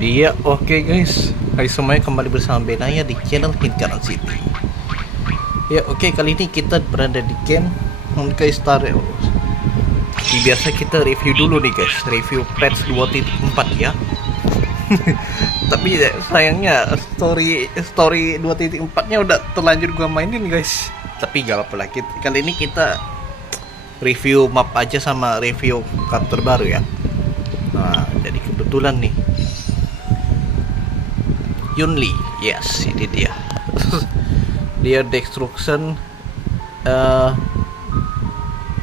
Iya, oke guys. Hai semuanya, kembali bersama Benaya di channel Hinkaran City. Ya, oke, kali ini kita berada di camp Honkai Star Rail. Seperti biasa kita review dulu nih guys, review patch 2.4 ya. Tapi ya, sayangnya story 2.4-nya udah terlanjur gua mainin guys. Tapi gak apa-apa lah, kali ini kita review map aja sama review karakter baru ya. Nah, jadi kebetulan nih Yunli, yes, ini dia. Dia destruction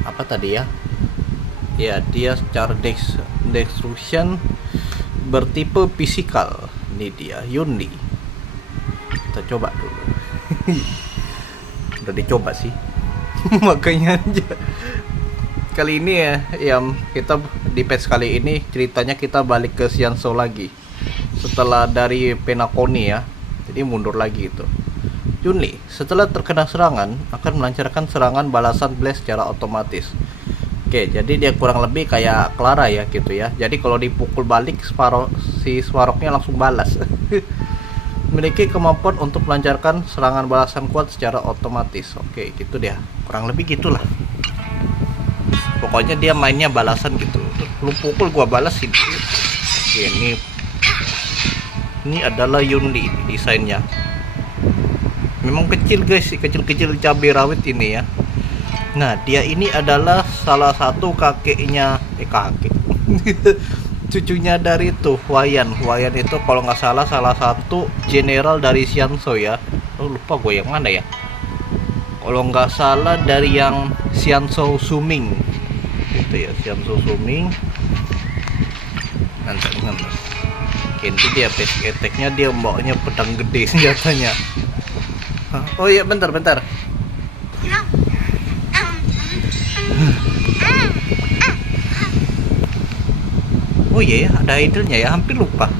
apa tadi ya? Ya, dia secara destruction bertipe fisikal. Ini dia Yunli. Kita coba dulu. Udah dicoba sih. Makanya aja. Kali ini ya, yang kita di patch kali ini ceritanya kita balik ke Xianzhou lagi. Setelah dari Penacony ya, jadi mundur lagi itu. Yunli, setelah terkena serangan, akan melancarkan serangan balasan blast secara otomatis. Oke, jadi dia kurang lebih kayak Clara ya gitu ya. Jadi kalau dipukul balik, si Swaroknya langsung balas. Memiliki kemampuan untuk melancarkan serangan balasan kuat secara otomatis. Oke, gitu dia. Kurang lebih gitulah. Pokoknya dia mainnya balasan gitu. Lu pukul gua balas sih. Oke, ini adalah Yunli desainnya. Memang kecil guys, kecil-kecil cabai rawit ini ya. Nah, dia ini adalah salah satu kakeknya kakek. Cucunya dari tuh Huaiyan. Huaiyan itu kalau nggak salah satu general dari Xianzhou ya. Oh, lupa gue yang mana ya. Kalau nggak salah dari yang Xianzhou Suming. Gitu ya, Xianzhou Suming. Nanti. Ini dia basic attack-nya, dia bawanya pedang gede senjatanya. Oh iya, bentar. Oh iya ya, ada idolnya ya, hampir lupa.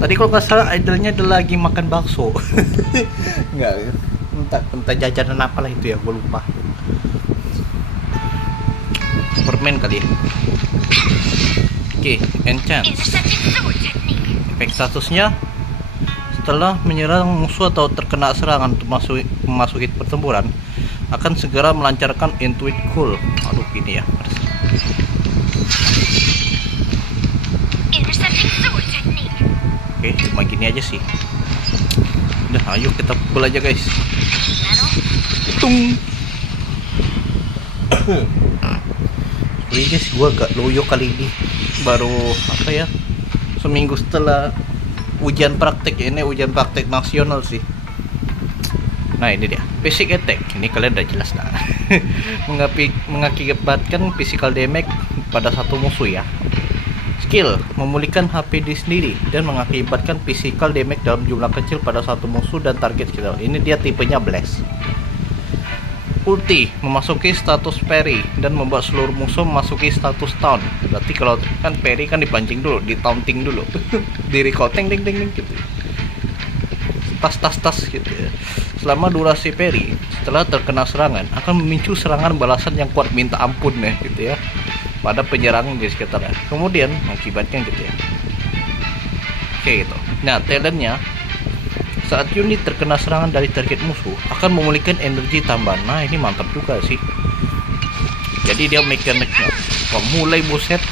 Tadi kalau nggak salah idolnya ada lagi makan bakso. Enggak, entah jajanan apalah itu ya, gue lupa. Permen kali ya. Oke, enchant. Efek statusnya, setelah menyerang musuh atau terkena serangan untuk memasuki pertempuran, akan segera melancarkan Intuit Cool. Aduh, ini ya. Oke, cuma gini aja sih. Udah, ayo kita pukul aja guys. Tung. Ini guys, gua gak loyo kali ini. Baru apa ya? Seminggu setelah ujian praktek ini, ujian praktek nasional sih. Nah, ini dia basic attack. Ini kalian udah jelas lah. Mengakibatkan physical damage pada satu musuh ya. Skill, memulihkan HP di sendiri dan mengakibatkan physical damage dalam jumlah kecil pada satu musuh dan target skill. Ini dia tipenya blast. Ulti, memasuki status parry dan membuat seluruh musuh memasuki status taunt. Berarti kalau kan parry kan dipancing dulu, di taunting dulu. Di recall ting ting gitu. Tas gitu ya. Selama durasi parry, setelah terkena serangan akan memicu serangan balasan yang kuat minta ampun ya gitu ya pada penyerang di sekitarnya. Kemudian mengakibatkan gitu ya. Oke gitu. Nah, talentnya, saat unit terkena serangan dari target musuh akan memulihkan energi tambahan. Nah, ini mantap juga sih. Jadi dia mekaniknya mulai buset.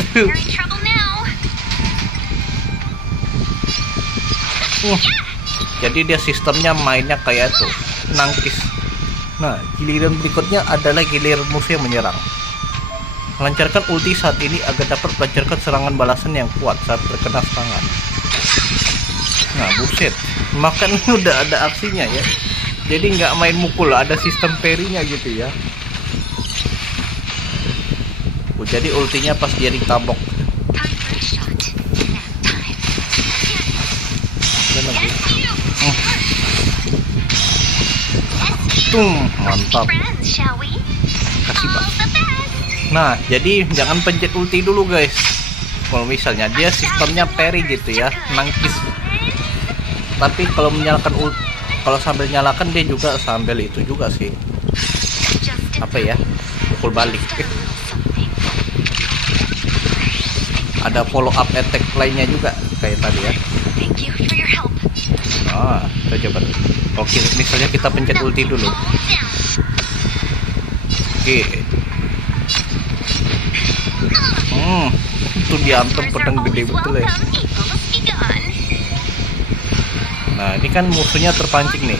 Jadi dia sistemnya mainnya kayak tuh nangkis. Nah, giliran berikutnya adalah giliran musuh yang menyerang. Melancarkan ulti saat ini agar dapat melancarkan serangan balasan yang kuat saat terkena serangan. Nah, buset, makan udah ada aksinya ya. Jadi nggak main mukul, ada sistem parry-nya gitu ya. Jadi ultinya pas dia ditabok. Mantap. Kasih bang. Nah, jadi jangan pencet ulti dulu guys. Kalau misalnya dia sistemnya parry gitu ya, nangkis. Tapi kalau menyalakan kalau sambil nyalakan dia juga sambil itu juga sih. Apa ya? Pukul balik. ada follow up attack lainnya juga kayak tadi ya. Thank you for your help. Kita coba. Oke, misalnya kita pencet ulti dulu. Oke. Itu diantem pedang gede betul ya. Nah, ini kan musuhnya terpancing nih.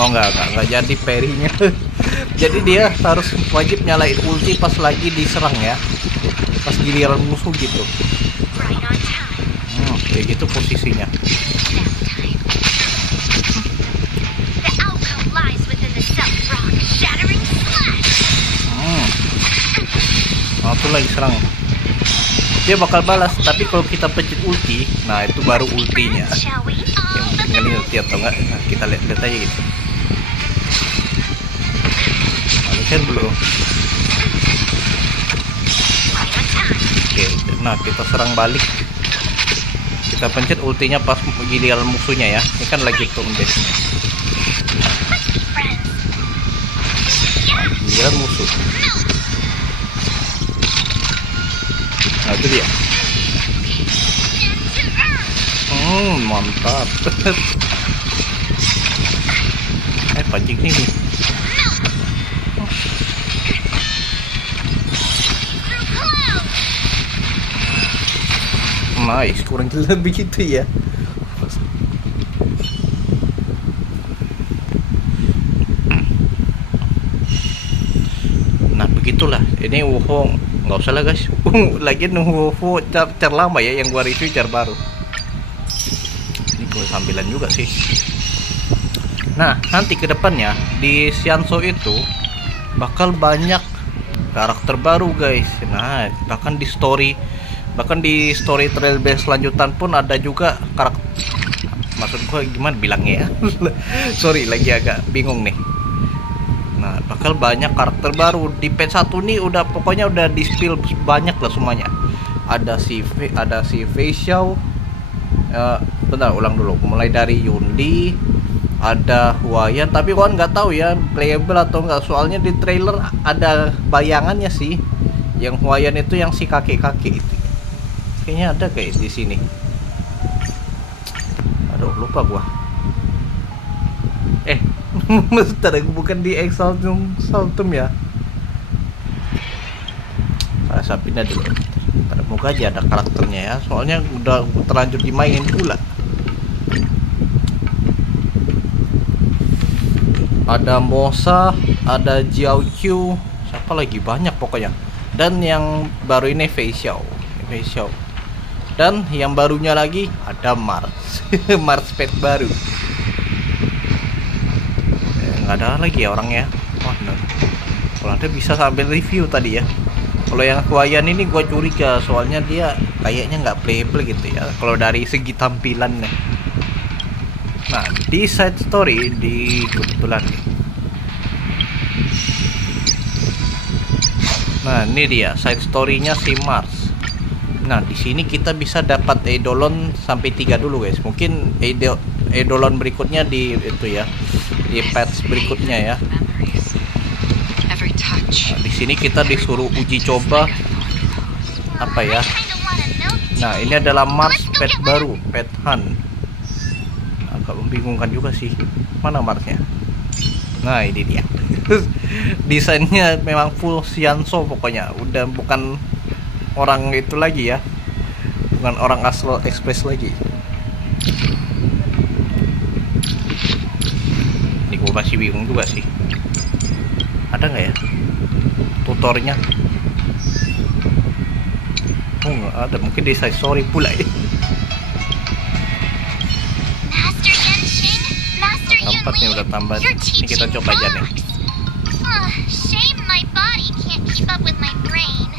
Oh enggak jadi parry-nya. Jadi dia harus wajib nyalain ulti pas lagi diserang ya. Pas giliran musuh gitu. Kayak gitu posisinya. Tuh lagi serang. Dia bakal balas, tapi kalau kita pencet ulti, nah itu baru ultinya. Yang ini ulti atau enggak? Nah, kita lihat aja gitu. Kan belum. Oke, nah kita serang balik. Kita pencet ultinya pas giliran musuhnya ya. Ini kan lagi turun base. Giliran musuh. Nah itu dia. Mantap. Pancing sini. Nice, kurang jelas begitu ya. Nah begitulah. Ini WoW nggak usah lah guys. Lagian WoW car lama ya, yang gua review car baru. Ini gua sambilan juga sih. Nah nanti kedepannya di Xianzhou itu bakal banyak karakter baru guys. Nah bahkan di story trail base lanjutan pun ada juga karakter. Maksud gua gimana bilangnya ya. Sorry, lagi agak bingung nih. Nah bakal banyak karakter baru di patch 1 nih, pokoknya udah di spill banyak lah semuanya. Ada si Fei Xiao. Bentar, ulang dulu. Mulai dari Yunli, ada Huayan, tapi kawan nggak tahu ya playable atau enggak, soalnya di trailer ada bayangannya sih. Yang Huayan itu yang si kakek-kakek itu. Kayaknya ada kayak di sini. Aduh, lupa gua. Bentar, bukan di Exaltum ya. Saya pindah dulu. Moga aja ada karakternya ya. Soalnya udah terlanjur dimainin pula. Ada Mosa, ada Jiao Qiu, siapa lagi, banyak pokoknya. Dan yang baru ini Fei Xiao. Dan yang barunya lagi ada Mars. Mars pet baru. Nggak ada lagi ya orangnya. Wah, kalau ada bisa sambil review tadi ya. Kalau yang Huayan ini gue curiga, soalnya dia kayaknya nggak playable gitu ya. Kalau dari segi tampilannya. Nah, di side story di kebetulan nih. Nah, ini dia side story-nya si Mars. Nah, di sini kita bisa dapat eidolon sampai 3 dulu guys. Mungkin eidolon berikutnya di itu ya. Di patch berikutnya ya. Nah, di sini kita disuruh uji coba apa ya? Nah, ini adalah Mars pet baru, pet hunt. Agak membingungkan juga sih. Mana Marsnya? Nah, ini dia. Desainnya memang full Xianzhou pokoknya. Udah bukan orang itu lagi ya, bukan orang Astral Express lagi. Ini gue masih bingung juga sih, ada nggak ya tutornya? Oh nggak ada, mungkin di side story pula ya. Tempatnya udah tambah. Ini kita coba aja nih. Shame my body can't keep up with my brain.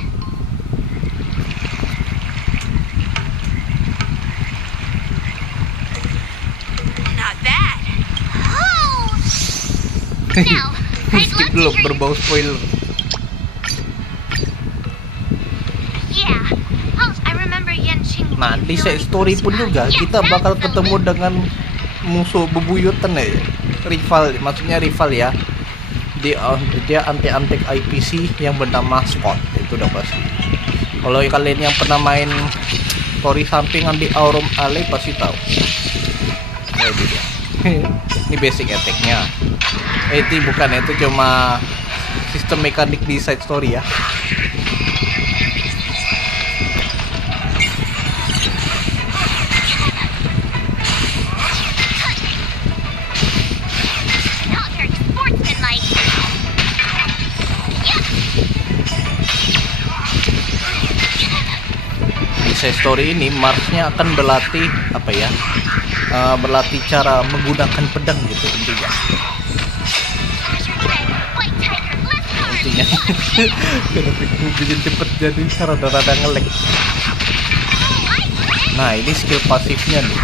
Skip dulu, berbau spoiler. Nah, di side story pun juga kita bakal ketemu dengan musuh bebuyutan ya, rival, maksudnya rival ya, dia antek-antek IPC yang bernama Scott, itu udah pasti. Kalau kalian yang pernah main story sampingan di Aurum Alley pasti tahu. Nah, itu dia. Ini basic attack-nya. Itu bukan, itu cuma sistem mekanik di side story ya. Not very sportsmanlike. Di side story ini Marsnya akan berlatih apa ya? Berlatih cara menggunakan pedang gitu intinya. White Tiger, let's go. Intinya kenapa bikin cepet jadi rada-rada ngelek. Nah ini skill pasifnya nih,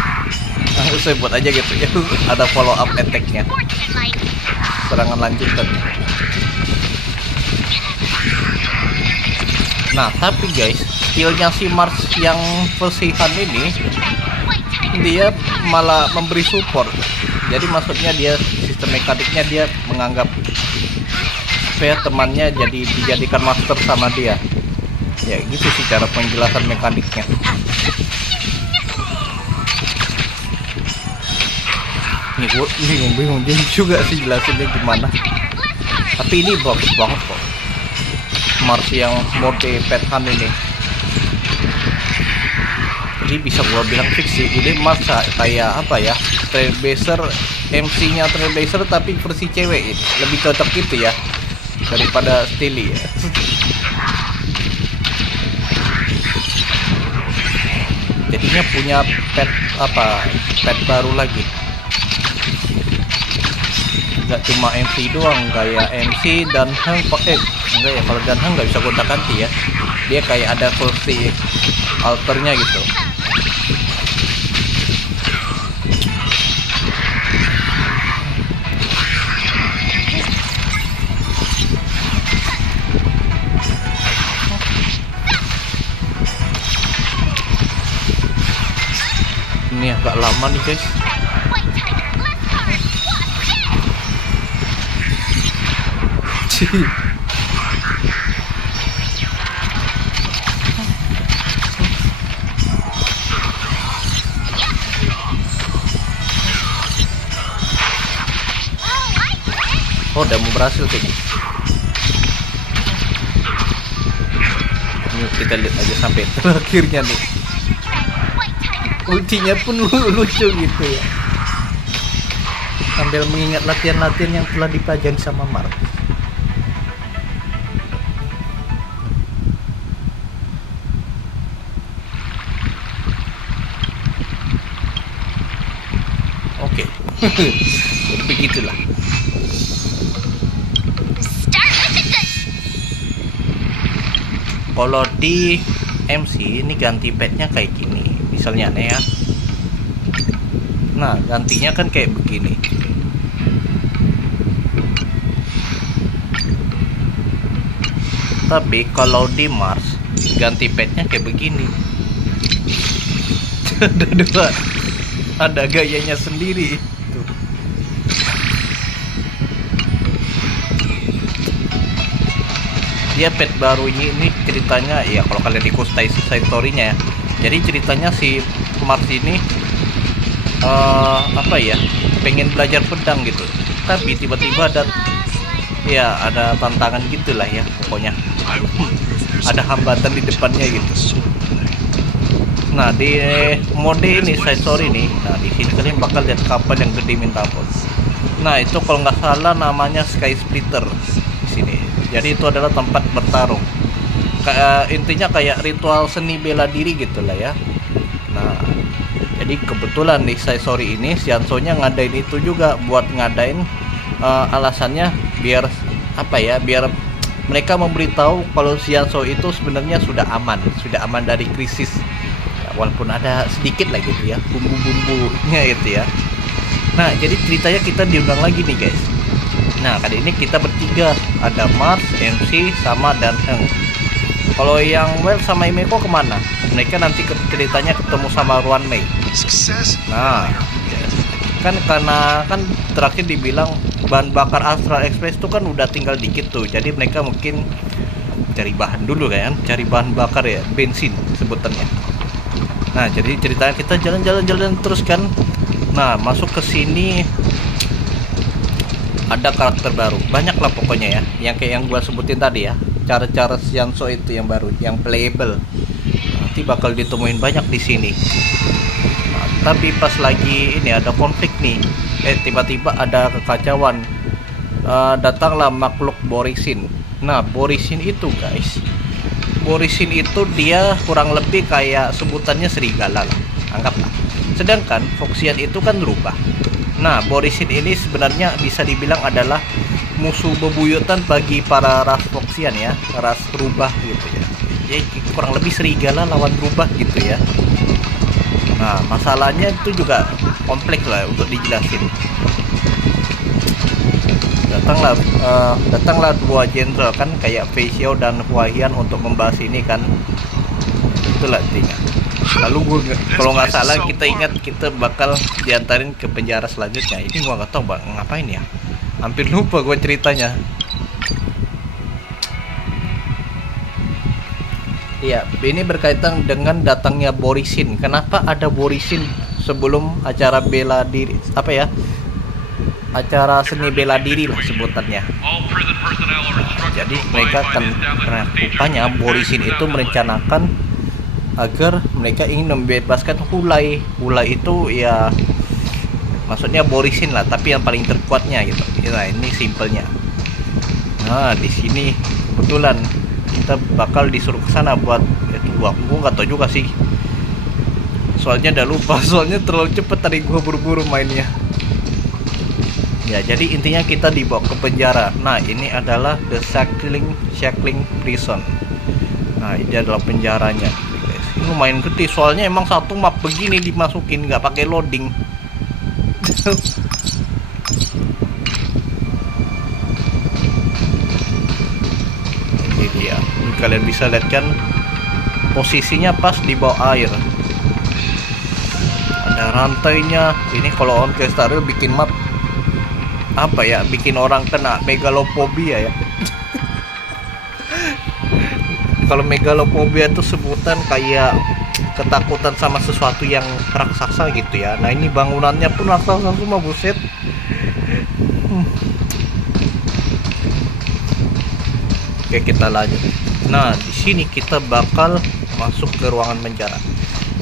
langsung saya buat aja gitu ya. Ada follow up attack-nya, Sportsmanlike. serangan lanjutan. Nah tapi guys, skillnya si Mars yang versihan ini dia malah memberi support. Jadi maksudnya dia sistem mekaniknya dia menganggap supaya temannya jadi dijadikan master sama dia. Ya gitu sih cara penjelasan mekaniknya. Nih gue bingung juga sih jelasinnya gimana. Tapi ini bagus banget kok Mars yang mode pet hunt ini. Jadi bisa gua bilang fix sih, ini Mars kayak apa ya, Trailblazer, MC-nya Trailblazer tapi versi cewek ini. Lebih cocok gitu ya daripada Steely ya. Jadinya punya pet apa, pet baru lagi. Gak cuma MC doang, kayak MC dan Hang enggak ya, kalau dan Hang nggak bisa gonta ganti ya. Dia kayak ada versi alternya gitu. Ini agak lama nih guys. White Tiger, let's go. Oh udah mau berhasil kayaknya. Ini kita lihat aja sampai terakhirnya nih. Ultinya pun lucu gitu ya, sambil mengingat latihan-latihan yang telah dipelajari sama Mars. Oke. Begitulah. Start with the good. Kalau di MC ini ganti petnya kayak gini misalnya nih ya. Nah gantinya kan kayak begini. Tapi kalau di Mars ganti petnya kayak begini. Ada dua, ada gayanya sendiri. Tuh. Dia pet barunya ini ceritanya ya, kalau kalian ikuti side story-nya ya. Jadi ceritanya si Mars ini apa ya, pengen belajar pedang gitu. Tapi tiba-tiba ada ya ada tantangan gitulah ya pokoknya. Ada hambatan di depannya gitu. Nah di mode ini side story nih, nah di sini kalian bakal lihat kapal yang gede minta ampun. Nah itu kalau nggak salah namanya Sky Splitter di sini. Jadi itu adalah tempat bertarung. Intinya kayak ritual seni bela diri gitulah ya. Nah jadi kebetulan di side story ini si Hanso-nya ngadain itu juga, buat ngadain alasannya biar apa ya, biar mereka memberitahu kalau si Hanso itu sebenarnya sudah aman dari krisis ya, walaupun ada sedikit lah gitu ya bumbu-bumbunya itu ya. Nah jadi ceritanya kita diundang lagi nih guys. Nah kali ini kita bertiga, ada Mars, MC, sama dan Heng. Kalau yang Well sama Imeko kemana? Mereka nanti ceritanya ketemu sama Ruan Mei. Nah kan karena kan terakhir dibilang bahan bakar Astral Express tuh kan udah tinggal dikit tuh, jadi mereka mungkin cari bahan dulu kan, cari bahan bakar ya, bensin sebutannya. Nah, jadi ceritanya kita jalan-jalan terus kan. Nah, masuk ke sini ada karakter baru, banyak lah pokoknya ya, yang kayak yang gua sebutin tadi ya, cara-cara Xianzhou itu yang baru, yang playable. Nanti bakal ditemuin banyak di sini. Nah, tapi pas lagi ini ada konflik nih, tiba-tiba ada kekacauan. Datanglah makhluk Borisin. Nah, Borisin itu guys, Borisin itu dia kurang lebih kayak sebutannya serigala lah, anggaplah. Sedangkan Foxian itu kan rubah. Nah, Borisin ini sebenarnya bisa dibilang adalah musuh bebuyutan bagi para ras Foxian ya, ras rubah gitu ya. Jadi kurang lebih serigala lawan rubah gitu ya. Nah, masalahnya itu juga kompleks lah untuk dijelasin. Datanglah dua jenderal kan, kayak Fei Xiao dan Hua Hian untuk membahas ini kan. Itulah intinya. Lalu kalau nggak salah kita ingat kita bakal diantarin ke penjara selanjutnya. Ini gua nggak tahu bang ngapain ya, hampir lupa gua ceritanya. Iya, ini berkaitan dengan datangnya Borisin. Kenapa ada Borisin sebelum acara bela diri, apa ya, acara seni bela diri lah sebutannya. Jadi mereka kan, rupanya Borisin itu merencanakan agar mereka ingin membebaskan Hulai. Hulai itu ya maksudnya Borisin lah, tapi yang paling terkuatnya gitu. Nah, ini simpelnya. Nah, di sini kebetulan kita bakal disuruh ke sana buat ya, gua nggak tahu juga sih. Soalnya udah lupa, soalnya terlalu cepet tadi gua buru-buru mainnya. Ya, jadi intinya kita dibawa ke penjara. Nah, ini adalah the Shackling Prison. Nah, ini adalah penjaranya. Ini lumayan gede, soalnya emang satu map begini dimasukin, nggak pakai loading. Ini dia. Ini kalian bisa lihat kan, posisinya pas di bawah air. Ada rantainya. Ini kalau on Staril bikin map apa ya, bikin orang kena megalofobia ya. Kalau megalofobia itu sebutan kayak ketakutan sama sesuatu yang raksasa gitu ya. Nah, ini bangunannya pun raksasa semua, buset. Oke, kita lanjut. Nah, di sini kita bakal masuk ke ruangan penjara.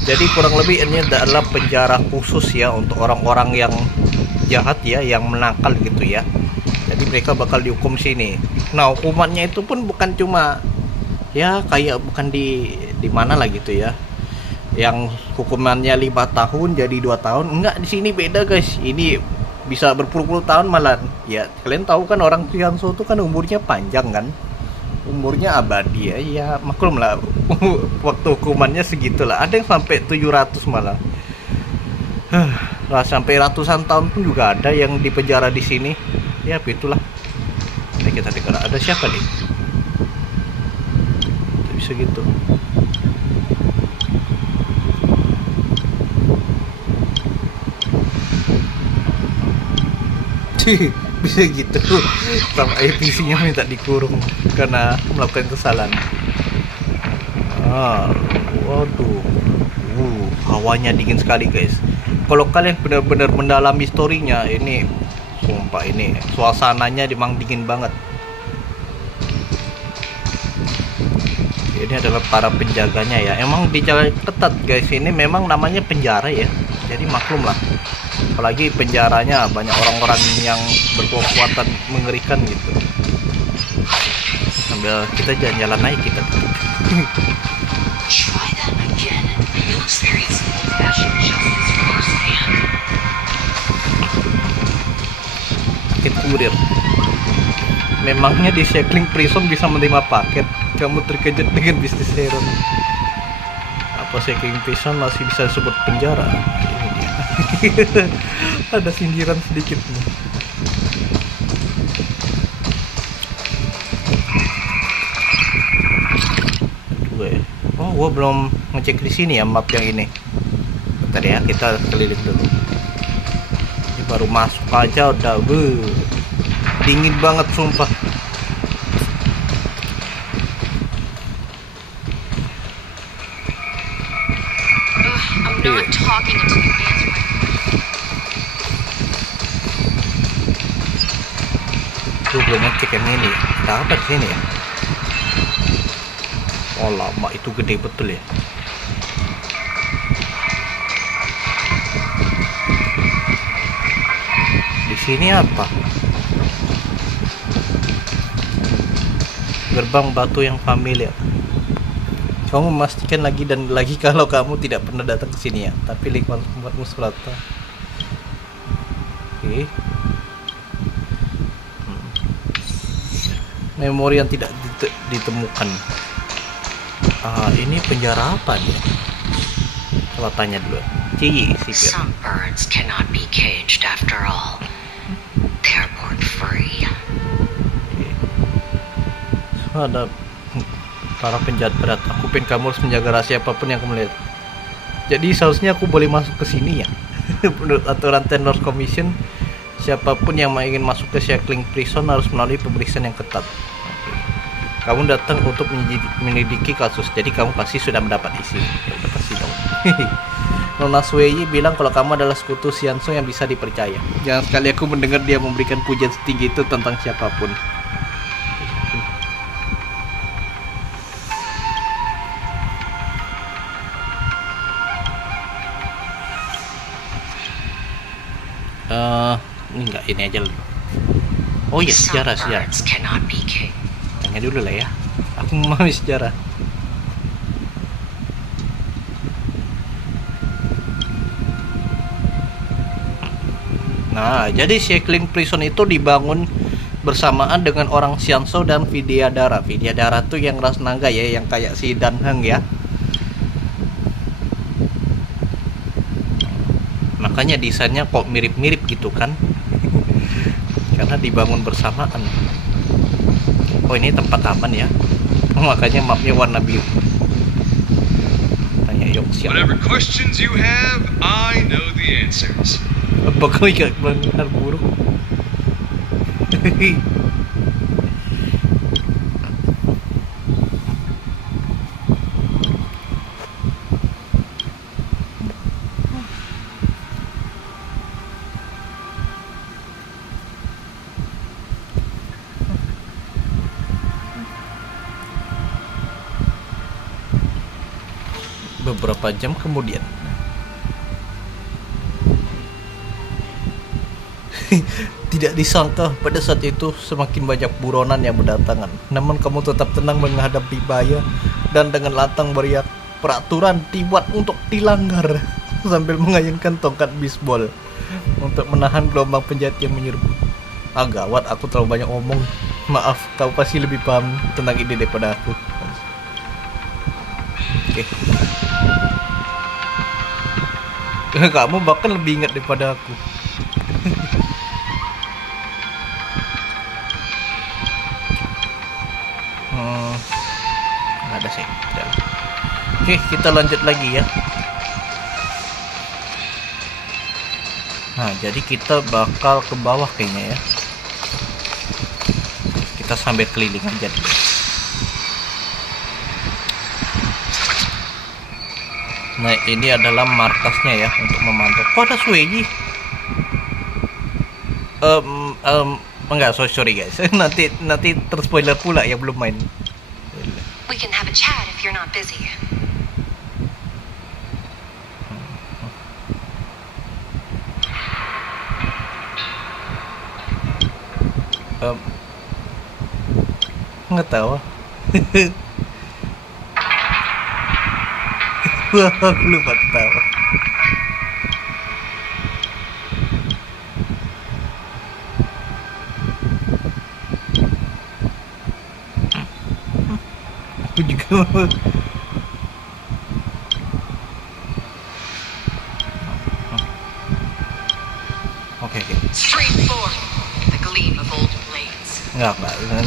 Jadi kurang lebih ini adalah penjara khusus ya untuk orang-orang yang jahat ya, yang menakal gitu ya. Jadi mereka bakal dihukum sini. Nah, hukumannya itu pun bukan cuma ya kayak bukan di mana lah gitu ya, yang hukumannya 5 tahun jadi 2 tahun. Enggak, di sini beda guys. Ini bisa berpuluh-puluh tahun malah. Ya, kalian tahu kan orang Xianzhou itu kan umurnya panjang kan, umurnya abadi ya. Ya maklum lah waktu hukumannya segitulah. Ada yang sampai 700 malah. Lah, sampai ratusan tahun pun juga ada yang di penjara di sini. Ya begitulah. Nah, kita dengar ada siapa nih? Bisa gitu. Bisa gitu. Sama APC-nya minta dikurung karena melakukan kesalahan. Waduh. Hawanya dingin sekali guys. Kalau kalian benar-benar mendalami storynya, ini sumpah ini suasananya memang dingin banget. Ini adalah para penjaganya ya, emang dijaga ketat guys. Ini memang namanya penjara ya, jadi maklum lah. Apalagi penjaranya banyak orang-orang yang berkekuatan mengerikan gitu. Sambil kita jalan-jalan naik kita. Paket kurir. Memangnya di Shackling Prison bisa menerima paket? Kamu terkejut dengan bisnis hero. Apa Shackling Prison masih bisa disebut penjara? Ini dia. Ada sindiran sedikit nih. Oh, gua belum ngecek di sini ya map yang ini. Bentar ya, kita keliling dulu. Ini baru masuk aja udah Dingin banget sumpah. I'm not talking until you answer my Tuh belum ngecek yang ini. Ada apa di sini ya? Oh lama, itu gede betul ya. Di sini apa? Gerbang batu yang familiar. Kamu memastikan lagi dan lagi kalau kamu tidak pernah datang ke sini ya, tapi lingkungan tempatmu selatan. Oke. Memori yang tidak ditemukan. Ini penjara apa nih? Coba tanya dulu. Sipir. Some birds cannot be caged after all. They're born free. Ada para penjahat berat. Aku pengen kamu harus menjaga rahasia apapun yang kamu lihat. Jadi seharusnya aku boleh masuk ke sini ya. Menurut aturan Tenor Commission, siapapun yang ingin masuk ke Shackling Prison harus melalui pemeriksaan yang ketat. Oke. Kamu datang untuk menyelidiki kasus, jadi kamu pasti sudah mendapat isi. Udah pasti dong. Nona Sueyi bilang kalau kamu adalah sekutu Xianzhou yang bisa dipercaya. Jangan sekali aku mendengar dia memberikan pujian setinggi itu tentang siapapun. Ini enggak, ini aja dulu. Oh iya, Some sejarah. birds cannot be caged. Tanya dulu lah ya. Aku memahami sejarah. Nah, jadi Shackling Prison itu dibangun bersamaan dengan orang Xianzhou dan Vidyadhara. Vidyadhara tuh yang ras naga ya, yang kayak si Dan Heng ya. Makanya desainnya kok mirip-mirip gitu kan. Karena dibangun bersamaan. Oh ini tempat aman ya. Makanya mapnya warna biru. Tanya Yongxiang. Whatever questions you have, I know the answers. Apa kau ikat benar buruk? Beberapa jam kemudian. Tidak disangka pada saat itu semakin banyak buronan yang berdatangan. Namun kamu tetap tenang menghadapi bahaya dan dengan lantang beriak, peraturan dibuat untuk dilanggar, sambil mengayunkan tongkat bisbol untuk menahan gelombang penjahat yang menyerbu. Gawat, aku terlalu banyak omong. Maaf, kau pasti lebih paham tentang ini daripada aku. Oke. Kamu bahkan lebih ingat daripada aku. Nggak ada sih. Oke, kita lanjut lagi ya. Nah, jadi kita bakal ke bawah kayaknya ya. Kita sambil keliling aja dulu. Nah, ini adalah markasnya ya untuk memantau. Kok ada Sueyi? Enggak, sorry guys. nanti terspoiler pula ya, belum main. We can have a chat if you're not busy. Nggak tahu. Wah, aku lupa ketawa. Aku juga. Oke. Straight forth, the gleam of old blades. Enggak,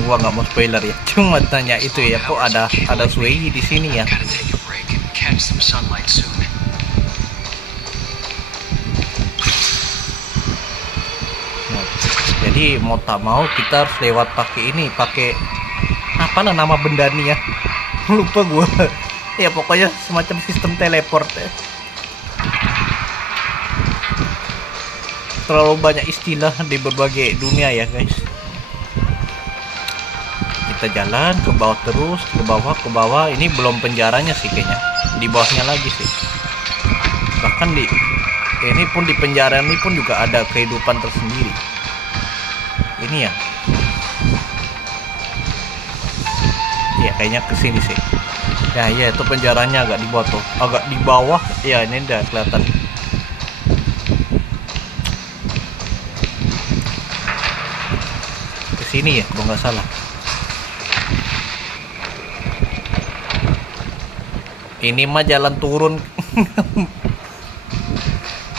gua nggak mau spoiler ya. Cuma tanya itu ya, kok ada Sueyi di sini ya? Gotta take a break and catch some sunlight soon. Nah, jadi Jadi mau tak mau kita harus lewat pakai ini, pakai apa nama benda nih ya? Lupa gua. Ya pokoknya semacam sistem teleport ya. Terlalu banyak istilah di berbagai dunia ya guys. Kita jalan ke bawah terus, ke bawah. Ini belum penjaranya sih kayaknya. Di bawahnya lagi sih. Bahkan di ini pun di penjara ini pun juga ada kehidupan tersendiri. Ini ya. Ya kayaknya kesini sih. Ya itu penjaranya agak di bawah tuh. Agak di bawah. Ya ini udah kelihatan. Kesini ya kalau nggak salah. Ini mah jalan turun.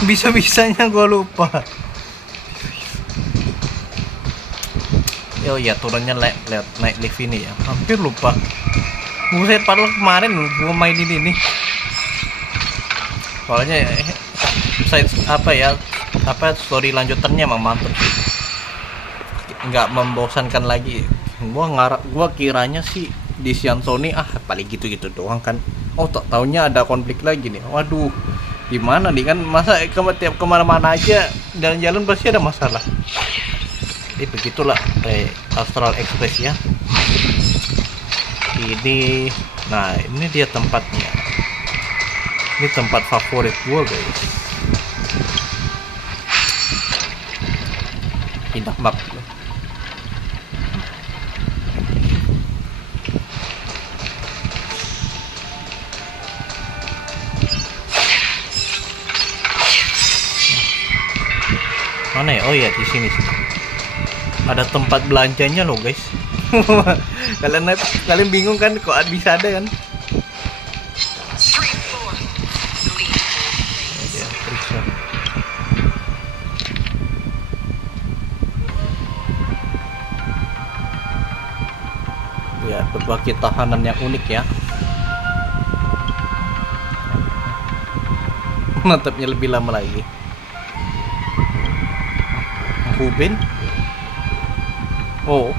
Bisa-bisanya gue lupa. Oh iya turunnya naik lift ini ya. Hampir lupa. Buset, padahal kemarin gue mainin ini. Soalnya story lanjutannya emang mantep sih. Nggak membosankan lagi. Gua kiranya sih di Xian Sony paling gitu-gitu doang kan. Oh tak taunya ada konflik lagi nih. Waduh, gimana nih kan, masa tiap kemana-mana aja jalan-jalan pasti ada masalah. Jadi begitulah Astral Express ya. Ini dia tempatnya. Ini tempat favorit gua guys. Pindah map. Mana ya? Oh iya di sini sih. Ada tempat belanjanya loh guys. Kalian bingung kan kok bisa ada kan? Ya, periksa. Ya berbagai tahanan yang unik ya. Mantapnya lebih lama lagi. Ruben. Oh.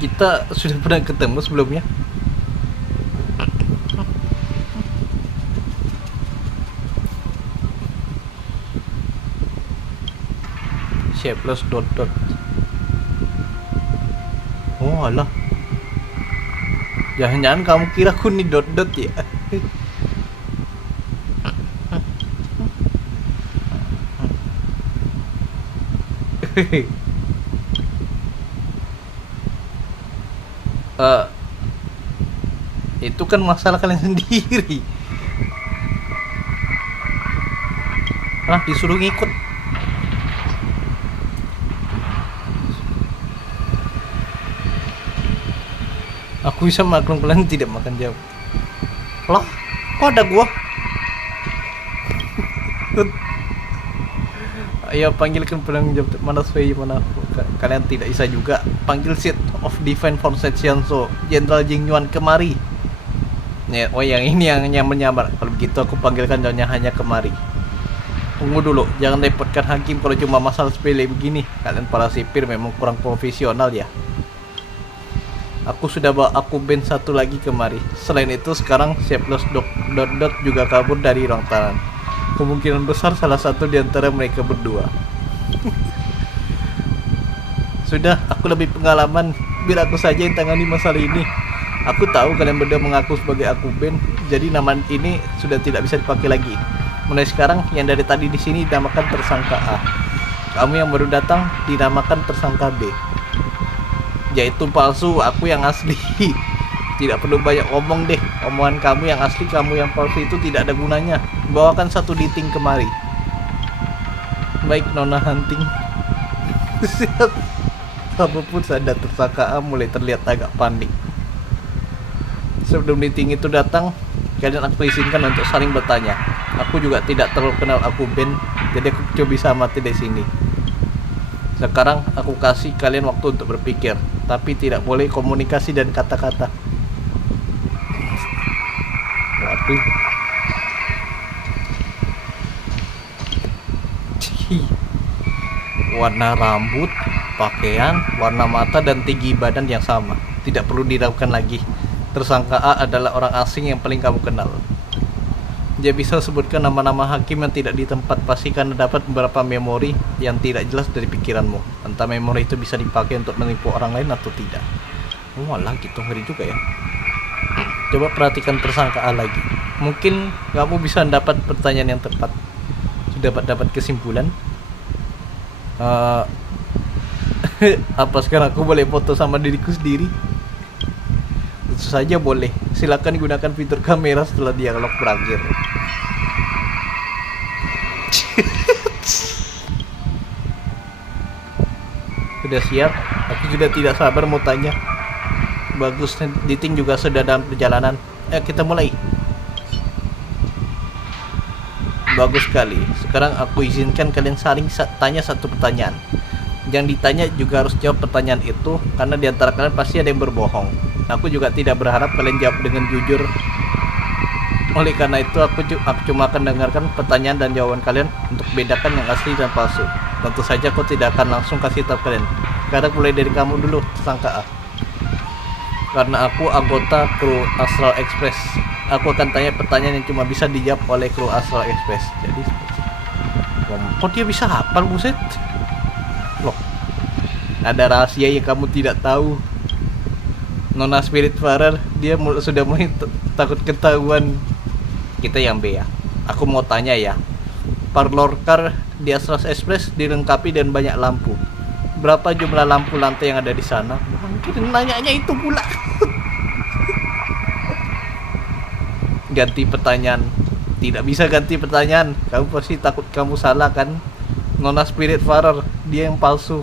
Kita sudah pernah ketemu sebelumnya. Shapeless dot. Oh alah. Jangan-jangan kamu kira aku nih dot ya? Itu kan masalah kalian sendiri. Disuruh ngikut. Aku bisa maklum kalian tidak makan jauh. Lah, kok ada gua? Ayo panggilkan penanggung jawab mana Sway mana. Kalian tidak bisa juga panggil Seat of Divine Force Xianso Jenderal Jing Yuan kemari. Ya, oh yang ini yang menyamar. Kalau begitu aku panggilkan hanya kemari. Tunggu dulu, jangan repotkan hakim kalau cuma masalah sepele begini. Kalian para sipir memang kurang profesional ya. Aku sudah bawa aku band satu lagi kemari. Selain itu sekarang Shapeless dot juga kabur dari ruang tahanan. Kemungkinan besar salah satu di antara mereka berdua. Sudah, aku lebih pengalaman. Biar aku saja yang tangani masalah ini. Aku tahu kalian berdua mengaku sebagai aku band, jadi nama ini sudah tidak bisa dipakai lagi. Mulai sekarang yang dari tadi di sini dinamakan tersangka A. Kamu yang baru datang dinamakan tersangka B. Yaitu palsu, aku yang asli. Tidak perlu banyak omong deh. Omongan kamu yang asli, kamu yang palsu itu tidak ada gunanya. Bawakan satu diting kemari. Baik Nona Hunting. Kamu pun sadar tersangka A mulai terlihat agak panik. Sebelum meeting itu datang, kalian aku izinkan untuk saling bertanya. Aku juga tidak terlalu kenal aku Ben, jadi aku coba bisa mati di sini. Sekarang aku kasih kalian waktu untuk berpikir, tapi tidak boleh komunikasi dan kata-kata. Waduh, Hi. Warna rambut, pakaian, warna mata, dan tinggi badan yang sama. Tidak perlu diragukan lagi. Tersangka A adalah orang asing yang paling kamu kenal. Dia bisa sebutkan nama-nama hakim yang tidak di tempat pasti karena dapat beberapa memori yang tidak jelas dari pikiranmu. Entah memori itu bisa dipakai untuk menipu orang lain atau tidak. Walah, gitu ngeri juga ya. Coba perhatikan tersangka A lagi. Mungkin kamu bisa dapat pertanyaan yang tepat. Sudah dapat kesimpulan. Apa sekarang aku boleh foto sama diriku sendiri? Tentu saja boleh. Silakan gunakan fitur kamera setelah dialog berakhir. Sudah siap? Aku sudah tidak sabar mau tanya. Bagus, dating juga sudah dalam perjalanan. Kita mulai. Bagus sekali. Sekarang aku izinkan kalian saling tanya satu pertanyaan. Yang ditanya juga harus jawab pertanyaan itu, karena di antara kalian pasti ada yang berbohong. Aku juga tidak berharap kalian jawab dengan jujur. Oleh karena itu aku cuma akan dengarkan pertanyaan dan jawaban kalian untuk bedakan yang asli dan palsu. Tentu saja aku tidak akan langsung kasih tahu kalian. Sekarang mulai dari kamu dulu, tersangka A. Karena aku anggota kru Astral Express, aku akan tanya pertanyaan yang cuma bisa dijawab oleh kru Astral Express. Jadi kok dia bisa hafal, buset? Loh, ada rahasia yang kamu tidak tahu. Nona Spiritfarer, dia sudah mulai takut ketahuan. Kita yang B ya. Aku mau tanya ya. Parlor car di Astral Express dilengkapi dan banyak lampu. Berapa jumlah lampu lantai yang ada di sana? Mungkin nanyanya itu pula. Ganti pertanyaan. Tidak bisa ganti pertanyaan. Kamu pasti takut kamu salah kan? Nona Spiritfarer, dia yang palsu.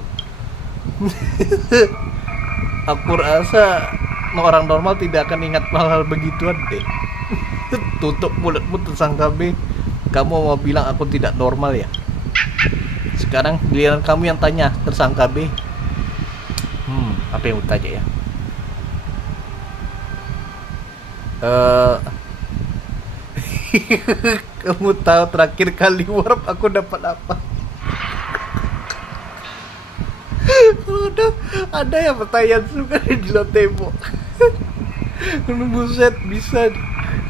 Aku rasa orang normal tidak akan ingat hal-hal begituan deh. Tutup mulutmu, tersangka B. Kamu mau bilang aku tidak normal ya? Sekarang giliran kamu yang tanya, tersangka B. Apa yang mau tanya ya? Kamu tahu terakhir kali warp aku dapat apa? Ada yang pertanyaan suka di tembok. Buset, bisa.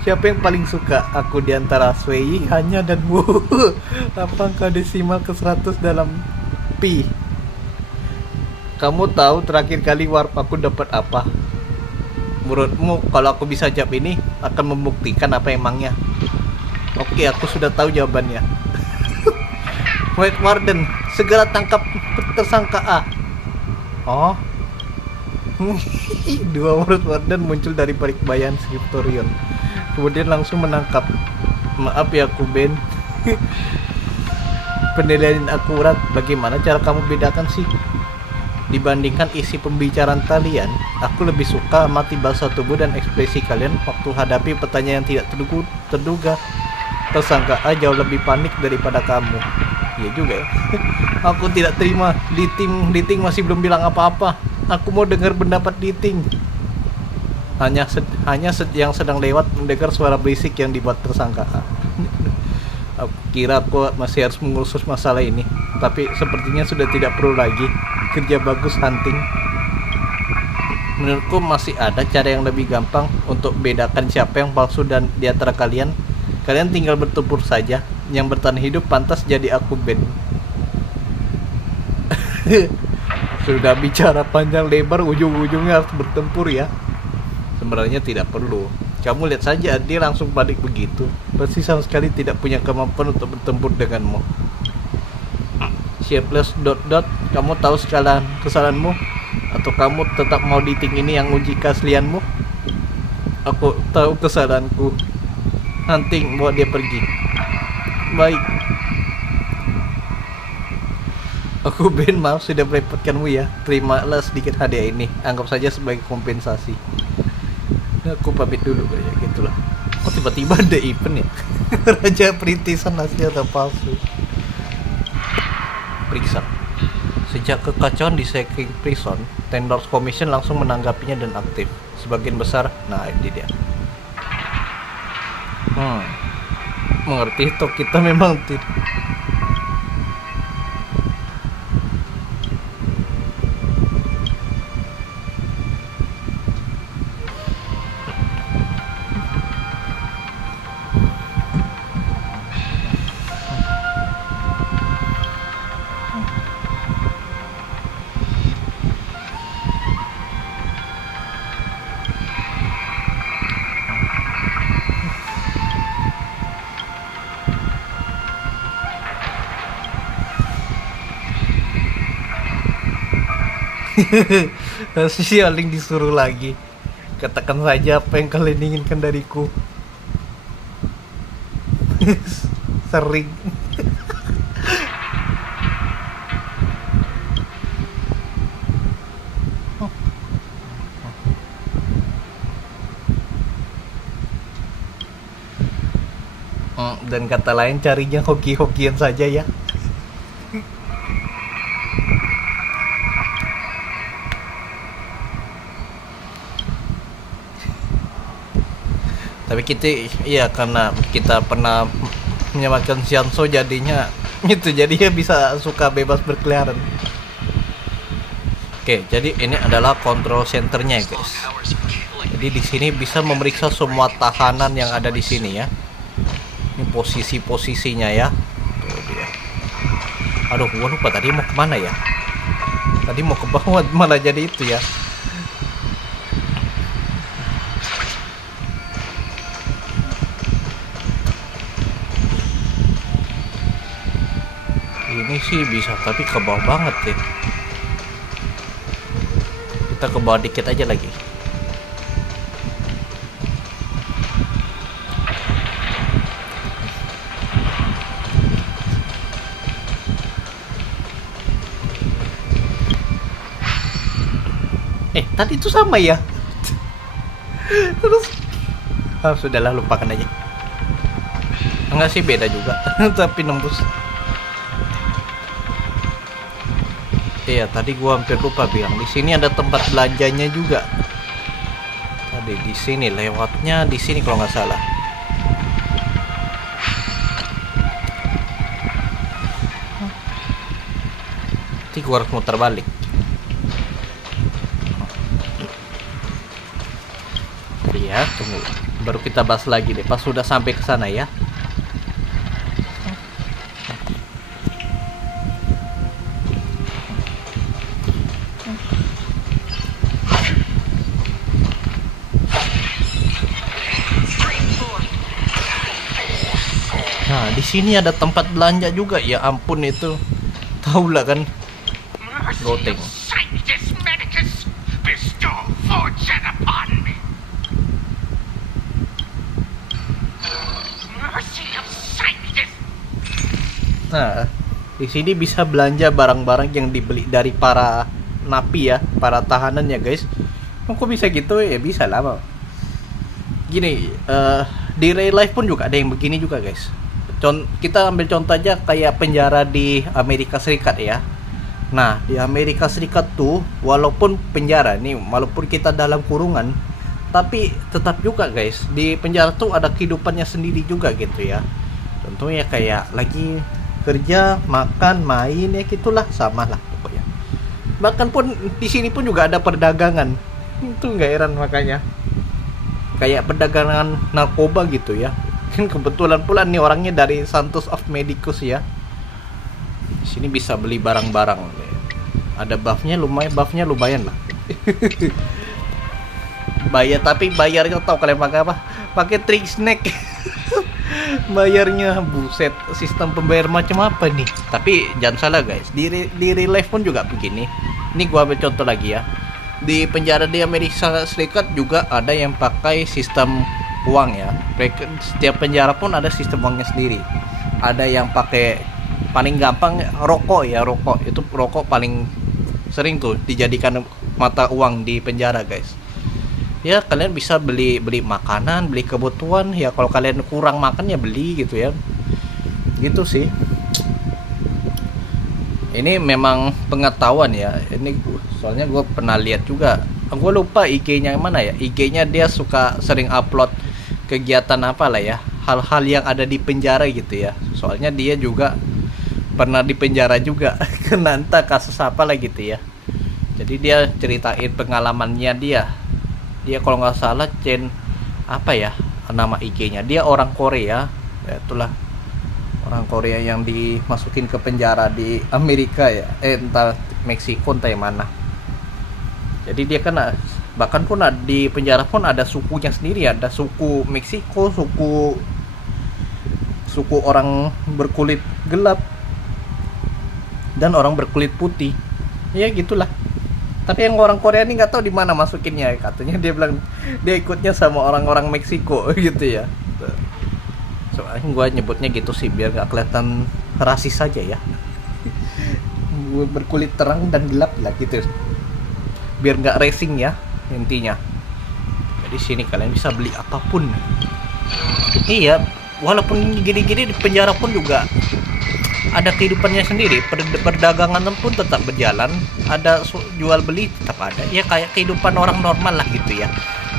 Siapa yang paling suka? Aku di antara Sway, Hanya, dan Wu. Apakah desimal ke 100 dalam pi? Kamu tahu terakhir kali warp aku dapat apa? Menurutmu kalau aku bisa jawab ini akan membuktikan apa emangnya? Oke, aku sudah tahu jawabannya. White Warden, segera tangkap tersangka A. Oh. Dua White Warden muncul dari balik bayan Skriptorion. Kemudian langsung menangkap. Maaf ya, aku Ben. Penilaian akurat. Bagaimana cara kamu bedakan sih? Dibandingkan isi pembicaraan kalian, aku lebih suka mati bahasa tubuh dan ekspresi kalian waktu hadapi pertanyaan yang tidak terduga. Tersangka A jauh lebih panik daripada kamu. Iya juga ya. Aku tidak terima. Diting masih belum bilang apa-apa. Aku mau dengar pendapat Diting. Hanya yang sedang lewat mendengar suara berisik yang dibuat tersangka A. Aku kira aku masih harus mengurus masalah ini, tapi sepertinya sudah tidak perlu lagi. Kerja bagus, Hunting. Menurutku masih ada cara yang lebih gampang untuk bedakan siapa yang palsu dan di antara kalian. Kalian tinggal bertempur saja. Yang bertahan hidup pantas jadi aku, Ben. Sudah bicara panjang lebar, ujung-ujungnya harus bertempur ya. Sebenarnya tidak perlu. Kamu lihat saja, dia langsung panik begitu. Pasti sama sekali tidak punya kemampuan untuk bertempur denganmu. Shapeless ... Kamu tahu kesalahanmu? Atau kamu tetap mau Diting ini yang uji keaslianmu? Aku tahu kesalahanku. Hunting, bawa dia pergi. Baik. Aku Ben, maaf sudah merepotkanmu ya. Terimalah sedikit hadiah ini. Anggap saja sebagai kompensasi. Aku pamit dulu ya, gitulah. Kok tiba-tiba ada event ya? Raja Perintisan asli atau palsu? Periksa. Sejak kekacauan di Shaking Prison, Ten Lords Commission langsung menanggapinya dan aktif. Sebagian besar, nah ini dia. Mengerti toh, kita memang Si Aling disuruh lagi. Katakan saja apa yang kalian inginkan dariku. Sering. Dan kata lain carinya hoki-hokian saja ya. Tapi kita, iya karena kita pernah menyelamatkan Xianso jadinya itu, jadi dia bisa suka bebas berkeliaran. Oke, jadi ini adalah control centernya ya guys. Jadi di sini bisa memeriksa semua tahanan yang ada di sini ya. Ini posisi-posisinya ya. Tuh dia. Aduh, gua lupa tadi mau kemana ya. Tadi mau ke bawah malah jadi itu ya. Ini sih bisa, tapi ke bawah banget ya. Kita ke bawah dikit aja lagi. Tadi itu sama ya. Terus sudahlah, lupakan aja. Enggak sih, beda juga. Tapi nembus. Iya, tadi gua hampir lupa bilang di sini ada tempat belanjanya juga. Tadi di sini lewatnya di sini kalau nggak salah. Nanti gua harus muter balik. Ya, tunggu. Baru kita bahas lagi deh pas sudah sampai ke sana ya. Nah, di sini ada tempat belanja juga. Ya ampun, itu tahu lah kan. Goteng. Nah, di sini bisa belanja barang-barang yang dibeli dari para napi ya, para tahanan ya guys. Kok bisa gitu ya? Bisa lah mau. Gini, di real life pun juga ada yang begini juga guys. Kita ambil contoh aja kayak penjara di Amerika Serikat ya. Nah, di Amerika Serikat tuh walaupun penjara nih, walaupun kita dalam kurungan, tapi tetap juga guys, di penjara tuh ada kehidupannya sendiri juga gitu ya. Contohnya kayak lagi kerja, makan, main ya gitulah, sama lah pokoknya. Bahkan pun di sini pun juga ada perdagangan. Itu nggak heran makanya. Kayak perdagangan narkoba gitu ya. Kan kebetulan pula nih orangnya dari Santos of Medicus ya. Di sini bisa beli barang-barang. Ada buffnya lumayan lah. Tapi bayarnya tahu kalian pakai apa? Pakai trick snack. Bayarnya buset, sistem pembayar macam apa nih? Tapi jangan salah guys, di real life pun juga begini. Ini gua ambil contoh lagi ya. Di penjara di Amerika Serikat juga ada yang pakai sistem uang ya. Setiap penjara pun ada sistem uangnya sendiri. Ada yang pakai, paling gampang rokok ya, rokok paling sering tuh dijadikan mata uang di penjara guys. Ya kalian bisa beli makanan, beli kebutuhan ya, kalau kalian kurang makan ya beli gitu ya. Gitu sih. Ini memang pengetahuan ya. Ini soalnya gue pernah lihat juga. Gue lupa IG-nya mana ya. IG-nya dia suka sering upload kegiatan apa lah ya, hal-hal yang ada di penjara gitu ya. Soalnya dia juga pernah di penjara juga. Kena entah kasus apa lah gitu ya. Jadi dia ceritain pengalamannya dia. Dia kalau nggak salah apa ya nama IG-nya, dia orang Korea ya, itulah orang Korea yang dimasukin ke penjara di Amerika ya, entah Meksiko entah yang mana. Jadi dia kan bahkan pun di penjara pun ada sukunya sendiri, ada suku Meksiko, suku orang berkulit gelap dan orang berkulit putih ya gitulah. Tapi yang orang Korea ini nggak tahu di mana masukinnya. Katanya dia bilang dia ikutnya sama orang-orang Meksiko gitu ya. Soalnya gue nyebutnya gitu sih biar nggak kelihatan rasis saja ya. Berkulit terang dan gelap lah gitu. Biar nggak racing ya intinya. Jadi sini kalian bisa beli apapun. Iya, walaupun gini-gini di penjara pun juga ada kehidupannya sendiri. Perdagangan pun tetap berjalan, ada jual beli tetap ada. Ya kayak kehidupan orang normal lah gitu ya.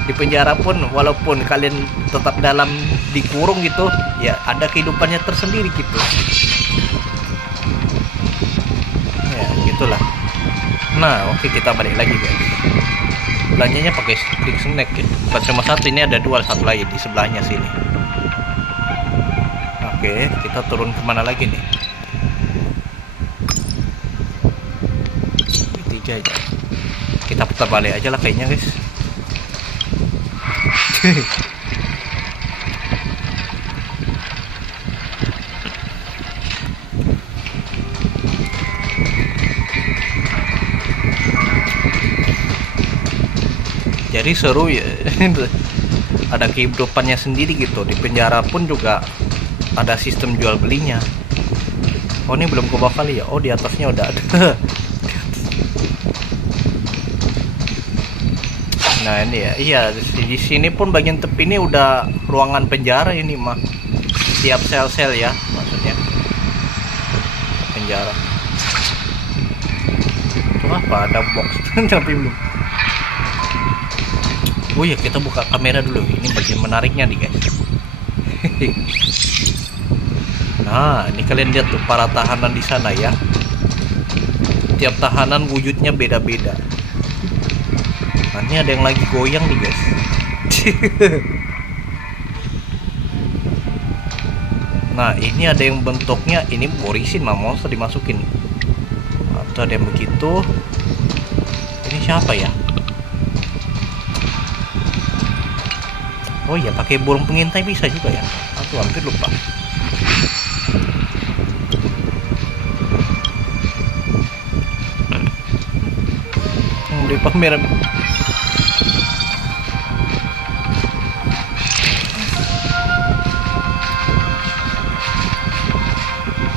Di penjara pun walaupun kalian tetap dalam dikurung gitu, ya ada kehidupannya tersendiri gitu. Ya gitulah. Nah, oke, kita balik lagi guys. Belanjanya pakai stick snack ya. Bukan cuma satu, ini ada dua, satu lagi di sebelahnya sini. Oke, kita turun kemana lagi nih? Tiga aja. Kita putar balik aja lah kayaknya guys. Jadi seru ya. Ada kehidupannya sendiri gitu. Di penjara pun juga ada sistem jual belinya. Oh ini belum ke bawah kali ya. Oh di atasnya udah ada. Nah ini ya. Iya di sini pun bagian tepi ini udah ruangan penjara ini mah. Siap sel-sel ya maksudnya. Penjara. Itu apa? Ada box. Tapi belum. Oh ya kita buka kamera dulu. Ini bagian menariknya nih guys. Nah ini kalian lihat tuh para tahanan di sana ya. Tiap tahanan wujudnya beda-beda. Nah, ini ada yang lagi goyang nih guys. Nah ini ada yang bentuknya ini borisin mah monster dimasukin. Atau ada yang begitu. Ini siapa ya? Oh iya, pakai burung pengintai bisa juga ya. Aku hampir lupa. Di pameran.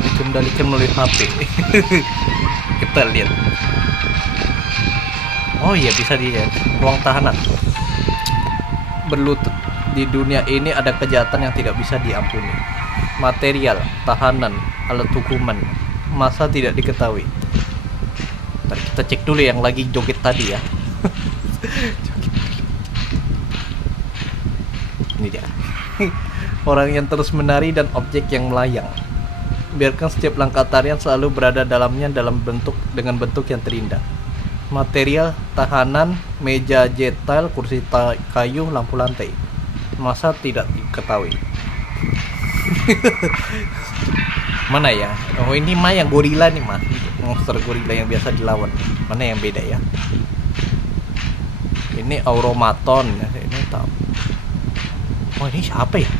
Dikendalikan melalui HP. Kita lihat. Oh iya, bisa dilihat ruang tahanan. Berlutut. Di dunia ini ada kejahatan yang tidak bisa diampuni. Material, tahanan, alat hukuman, masa tidak diketahui. Ntar kita cek dulu yang lagi joget tadi ya. Ini dia. Orang yang terus menari dan objek yang melayang. Biarkan setiap langkah tarian selalu berada dalamnya dengan bentuk yang terindah. Material, tahanan, meja jet tile, kursi kayu, lampu lantai. Masa tidak diketahui. Mana ya? Oh ini mah yang gorila nih mah. Monster gorila yang biasa dilawan. Mana yang beda ya? Ini Auromaton. Ini tahu. Oh ini siapa ya?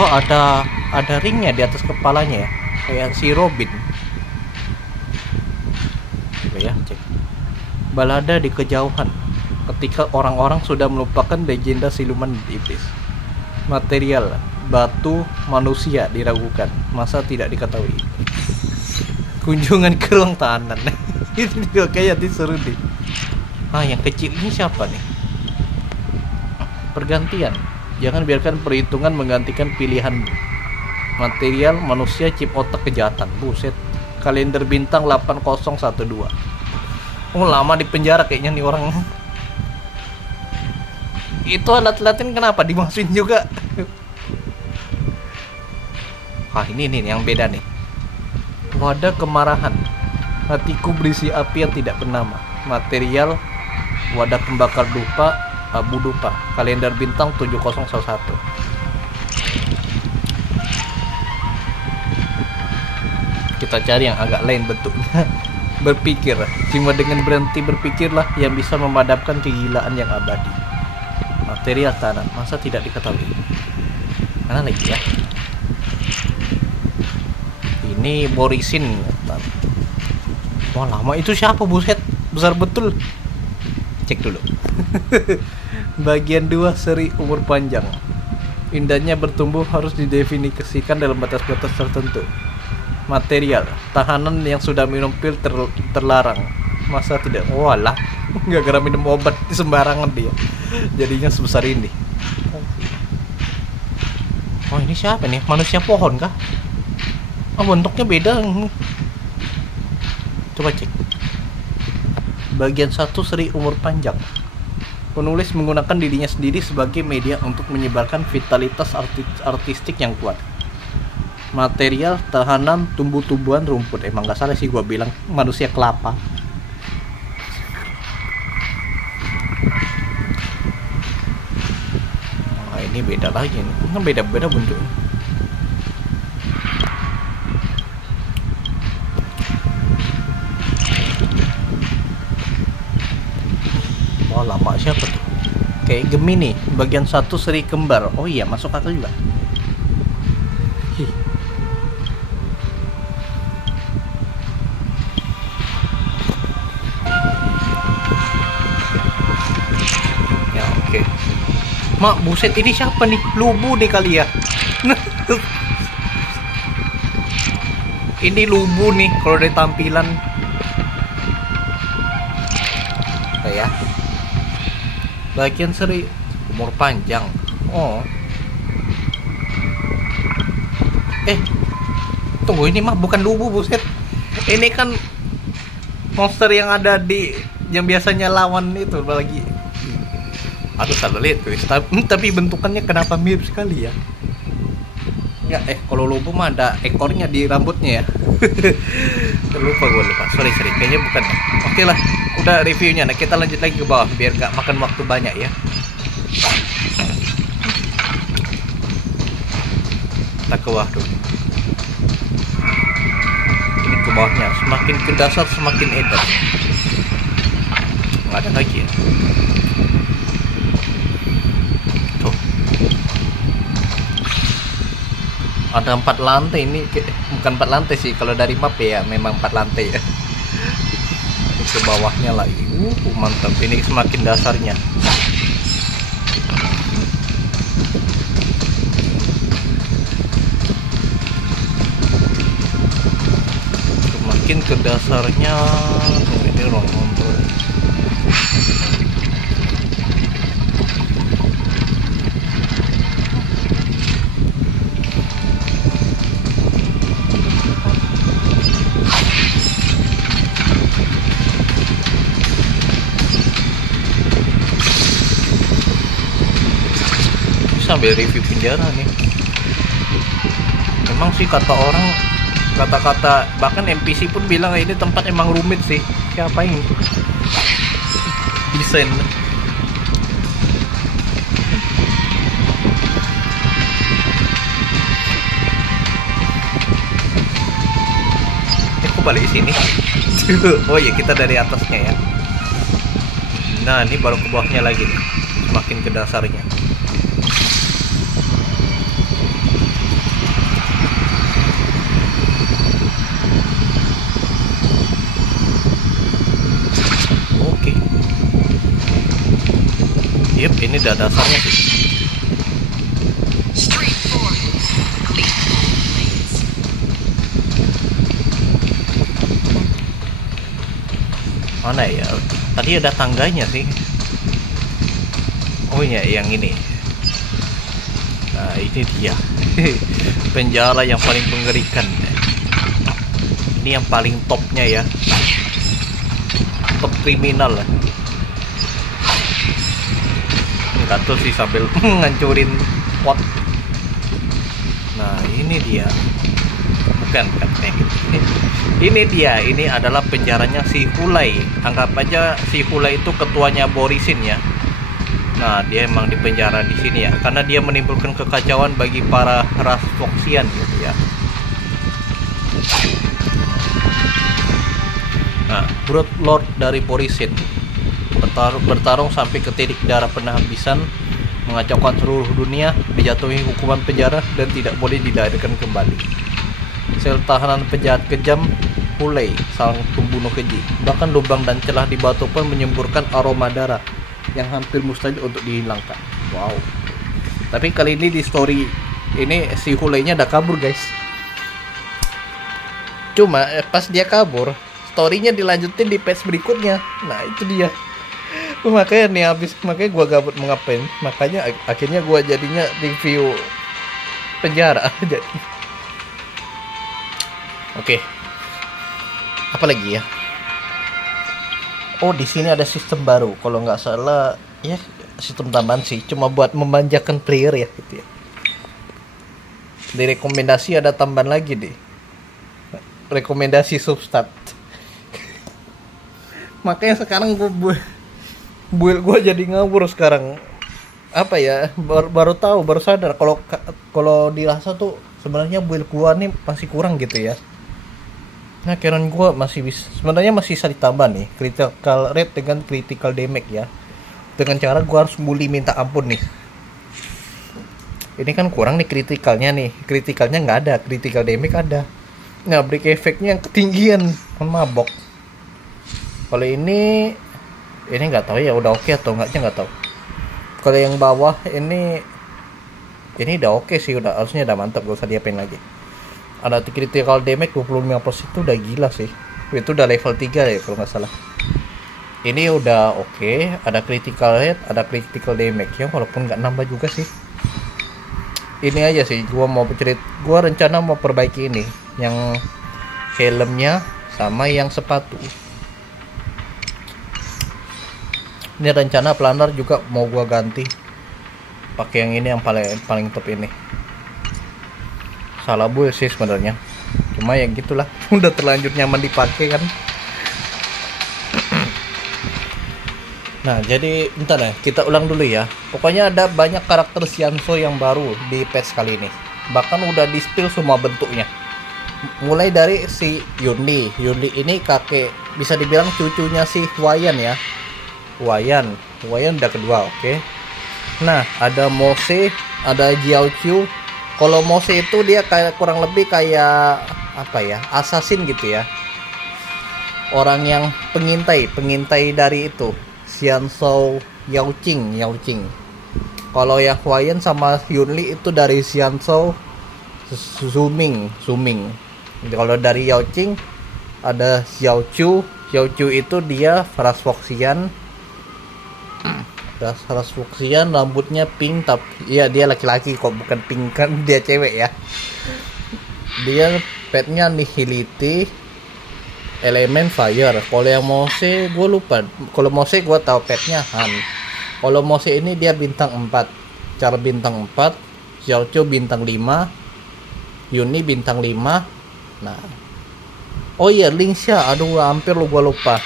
Oh ada ringnya di atas kepalanya ya. Kayak si Robin. Coba ya cek. Balada di kejauhan. Ketika orang-orang sudah melupakan legenda siluman iblis. Material, batu, manusia diragukan. Masa tidak diketahui. Kunjungan ke ruang tahanan. Ini juga kayak seru deh. Ah yang kecil ini siapa nih? Pergantian. Jangan biarkan perhitungan menggantikan pilihan. Material, manusia, chip otak kejahatan. Buset. Kalender bintang 8012. Oh lama di penjara kayaknya nih orang. Itu alat-alatnya kenapa dimasukin juga? Ah ini nih yang beda nih. Wadah kemarahan. Hatiku berisi api yang tidak bernama. Material, wadah pembakar dupa, abu dupa. Kalender bintang 7011. Kita cari yang agak lain bentuknya. Berpikir. Cuma dengan berhenti berpikirlah yang bisa memadamkan kegilaan yang abadi. Material tanah, masa tidak diketahui. Mana lagi ya? Ini borisin. Wah lama, itu siapa buset, besar betul. Cek dulu. Bagian 2 seri umur panjang. Indahnya bertumbuh harus didefinisikan dalam batas-batas tertentu. Material, tahanan yang sudah minum pil terlarang. Masa tidak? Walah, gara-gara minum obat sembarangan dia. Jadinya sebesar ini. Oh ini siapa nih? Manusia pohon kah? Oh bentuknya beda. Coba cek. Bagian 1 seri umur panjang. Penulis menggunakan dirinya sendiri sebagai media untuk menyebarkan vitalitas artistik yang kuat. Material, tahanan, tumbuh-tumbuhan, rumput. Emang gak salah sih gua bilang manusia kelapa. Nah, ini beda lagi nih. Ini beda-beda bentuknya. Wah lama, siapa tuh? Kayak Gemini, bagian 1 seri kembar. Oh iya, masuk akal juga. Hi. Ya oke. Mak, buset, ini siapa nih? Lubu nih kali ya. Ini Lubu nih kalau dari tampilan. Ya. Bagian seri umur panjang. Oh. Tunggu, ini mah bukan Lubu buset. Ini kan monster yang ada di yang biasanya lawan itu lagi. Aduh salah lihat guys. Tapi bentukannya kenapa mirip sekali ya? Ya kalau Lubu mah ada ekornya di rambutnya ya. lupa sorry kayaknya bukan ya. Oke lah, udah reviewnya. Nah kita lanjut lagi ke bawah biar gak makan waktu banyak ya. Kita ke bawah dulu. Ini ke bawahnya, semakin ke dasar semakin edan. Nggak ada lagi ya. Tuh. Ada 4 lantai ini, bukan 4 lantai sih kalau dari map ya, memang 4 lantai ya. Ini ke bawahnya lagi. Mantap. Ini semakin dasarnya. Semakin ke dasarnya. Ini ruang kontrol. Sambil review penjara nih. Memang sih kata orang, kata-kata bahkan NPC pun bilang ini tempat emang rumit sih. Siapa yang desain? Kok balik sini? Oh iya, kita dari atasnya ya. Nah ini baru ke bawahnya lagi nih. Semakin ke dasarnya. Yep, ini udah dasarnya sih. Mana ya? Tadi ada tangganya sih. Oh iya, yang ini. Nah, ini dia. Penjara yang paling mengerikan. Ini yang paling topnya ya. Top kriminal lah. Tuh sih sambil ngancurin pot. Nah ini dia, bukan kayak gitu. Ini dia, ini adalah penjaranya si Hulai. Anggap aja si Hulai itu ketuanya Borisin ya. Nah dia emang dipenjara di sini ya, karena dia menimbulkan kekacauan bagi para ras Foxian gitu ya. Nah Brood Lord dari Borisin bertarung sampai ke titik darah penghabisan, mengacaukan seluruh dunia, dijatuhi hukuman penjara dan tidak boleh dilahirkan kembali. Sel tahanan penjahat kejam Hulei, sang pembunuh keji. Bahkan lubang dan celah di batu pun menyemburkan aroma darah yang hampir mustahil untuk dihilangkan. Wow. Tapi kali ini di story ini si Hulei-nya udah kabur, guys. Cuma pas dia kabur, story-nya dilanjutin di patch berikutnya. Nah, itu dia. Makanya nih makanya gua gabut mengapain. Makanya akhirnya gua jadinya review penjara jadi. Oke. Apa lagi ya? Oh, di sini ada sistem baru. Kalau nggak salah, ya sistem tambahan sih. Cuma buat memanjakan player ya, gitu ya. Di rekomendasi ada tambahan lagi deh. Rekomendasi substat. Makanya sekarang build gue jadi ngawur sekarang. Apa ya? Baru tahu, baru sadar kalau dirasa tuh sebenarnya build gue nih masih kurang gitu ya. Nah, cannon gue sebenarnya masih bisa ditambah nih, critical rate dengan critical damage ya. Dengan cara gue harus bully minta ampun nih. Ini kan kurang nih critical-nya nggak ada, critical damage ada. Nah, break efeknya yang ketinggian, mabok. Kalau ini nggak tahu ya udah oke atau nggak tahu. Kalau yang bawah ini udah oke sih, harusnya udah mantap, gak usah diapain lagi. Ada critical damage 25% itu udah gila sih. Itu udah level 3 ya kalau nggak salah. Ini udah oke, ada critical hit, ada critical damage ya, walaupun nggak nambah juga sih. Ini aja sih, gua rencana mau perbaiki ini, yang helmnya sama yang sepatu. Ini rencana planar juga mau gua ganti, pakai yang ini, yang paling top ini. Salah build sih sebenarnya, cuma ya gitulah, udah terlanjur nyaman dipakai kan. Nah, jadi bentar ya, kita ulang dulu ya. Pokoknya ada banyak karakter Xianzhou yang baru di patch kali ini. Bahkan udah di spill semua bentuknya. Mulai dari si Yunli ini kakek, bisa dibilang cucunya si Huaiyan ya. Huaiyan udah kedua, oke. Nah, ada Mose, ada Jiaoqiu. Kalau Mose itu dia kayak kurang lebih kayak apa ya, assassin gitu ya. Orang yang pengintai dari itu Xianzhou Yaoqing. Kalau yang Huaiyan sama Yunli itu dari Xianzhou Zooming. Kalau dari Yaoqing ada Xiaoqiu itu dia ras Foxian, rambutnya pink, tapi iya dia laki-laki kok, bukan pink kan, dia cewek ya. Dia petnya Nihility, elemen fire. Kalau yang Mose gue lupa. Kalau Mose gue tahu petnya Han. Kalau Mose ini dia bintang 4, cara bintang 4. Xiaoqiu bintang 5, Yuni bintang 5. Nah, oh iya, Lingsha, aduh hampir gue lupa.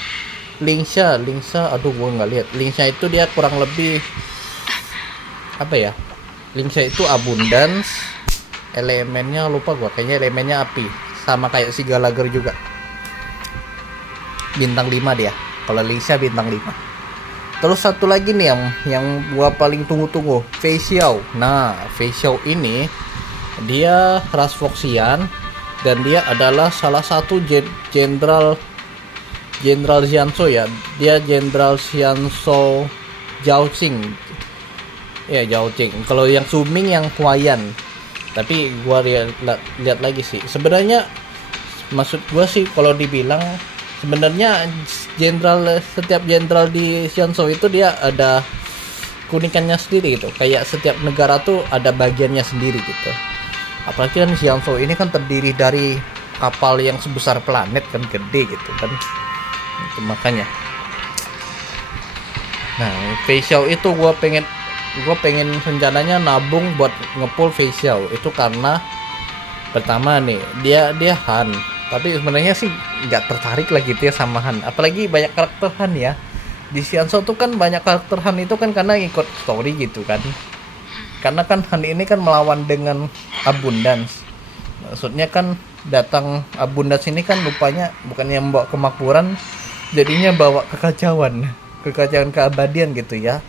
Lingsha, aduh gue nggak lihat. Lingsha itu dia kurang lebih apa ya? Lingsha itu abundance, elemennya lupa gue, kayaknya elemennya api, sama kayak si Gallagher juga. Bintang 5 dia. Kalau Lingsha bintang 5. Terus satu lagi nih yang gua paling tunggu-tunggu, Fei Xiao. Nah, Fei Xiao ini dia ras Foxian dan dia adalah salah satu jenderal Xianzhou ya. Dia jenderal Xianzhou Jiaoqing. Ya, Jiaoqing. Kalau yang Zooming yang Huaiyan. Tapi gua lihat lagi sih. Sebenarnya maksud gua sih kalau dibilang sebenarnya setiap jenderal di Xianzhou itu dia ada keunikannya sendiri gitu. Kayak setiap negara tuh ada bagiannya sendiri gitu. Apalagi kan Xianzhou ini kan terdiri dari kapal yang sebesar planet kan, gede gitu kan. Itu makanya. Nah, Fei Xiao itu gua pengen rencananya nabung buat ngepull Fei Xiao itu karena pertama nih dia Han, tapi sebenarnya sih nggak tertarik lah gitu ya sama Han, apalagi banyak karakter Han ya di Xianzhou tuh kan. Banyak karakter Han itu kan karena ikut story gitu kan, karena kan Han ini kan melawan dengan abundance, maksudnya kan datang abundance ini kan rupanya bukannya membawa kemakmuran, jadinya bawa kekacauan keabadian gitu ya.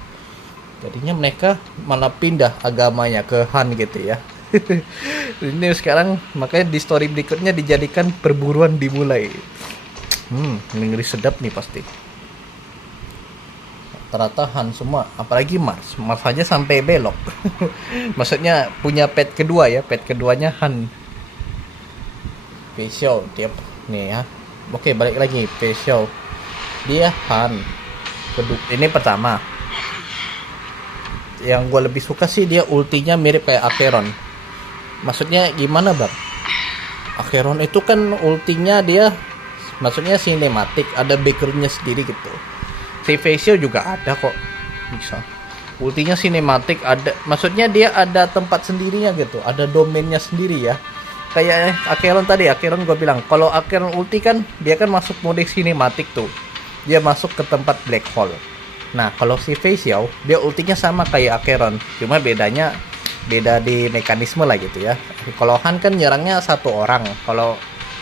Jadinya mereka malah pindah agamanya ke Han gitu ya. Ini sekarang makanya di story berikutnya dijadikan perburuan dimulai. Ini ngeri sedap nih pasti. Rata Han semua, apalagi Mars aja sampai belok. Maksudnya punya pet kedua ya, pet keduanya Han. Facial tiap nih ya. Oke, balik lagi facial. Dia Han. Ini pertama. Yang gue lebih suka sih dia ultinya mirip kayak Acheron. Maksudnya gimana bang? Acheron itu kan ultinya dia, maksudnya sinematik, ada backgroundnya sendiri gitu. Si facial juga ada kok, bisa. Ultinya sinematik ada, maksudnya dia ada tempat sendirinya gitu, ada domainnya sendiri ya. Kayak Acheron tadi, Acheron gue bilang, kalau Acheron ulti kan dia kan masuk mode sinematik tuh, dia masuk ke tempat black hole. Nah kalau si facial dia ultinya sama kayak Acheron, cuma beda di mekanisme lah gitu ya. Kalau Han kan nyerangnya satu orang, kalau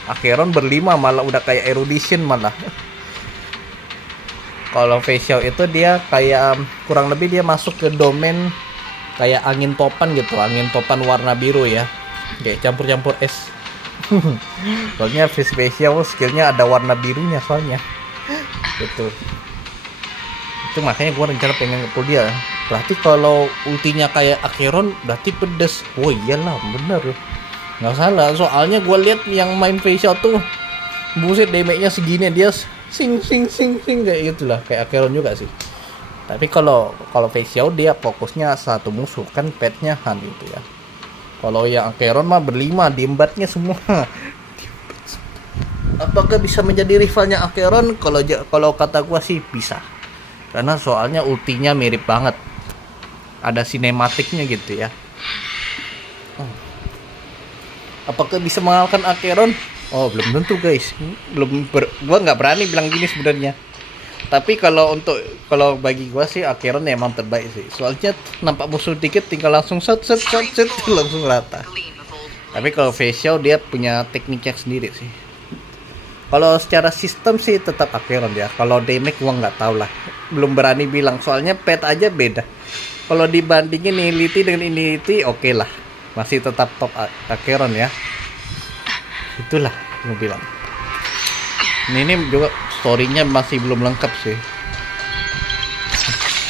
Acheron berlima malah udah kayak erudition malah. Kalau facial itu dia kayak kurang lebih dia masuk ke domain kayak angin topan gitu, angin topan warna biru ya, kayak campur-campur es. Soalnya facial skillnya ada warna birunya soalnya. Gitu. Itu makanya gue rencana pengen nge-pull dia. Berarti kalau ultinya kayak Acheron berarti pedes. Oh iyalah bener, nggak salah. Soalnya gue lihat yang main facial tuh, buset damage-nya segini dia sing kayak gitulah, kayak Acheron juga sih. Tapi kalau facial dia fokusnya satu musuh, kan petnya Han gitu ya. Kalau yang Acheron mah berlima, diembatnya semua. Apakah bisa menjadi rivalnya Acheron? Kalau kata gua sih bisa. Karena soalnya ultinya mirip banget. Ada sinematiknya gitu ya. Apakah bisa mengalahkan Acheron? Oh belum tentu guys, gua nggak berani bilang gini sebenarnya. Tapi kalau bagi gua sih Acheron emang terbaik sih. Soalnya nampak musuh dikit tinggal langsung set langsung rata. Tapi kalau facial dia punya tekniknya sendiri sih. Kalau secara sistem sih tetap Acheron ya. Kalau damage gua nggak tahu lah, belum berani bilang. Soalnya pet aja beda. Kalau dibandingin Nihility dengan Infinity oke lah, masih tetap top Acheron ya. Itulah gue bilang. Ini juga story-nya masih belum lengkap sih.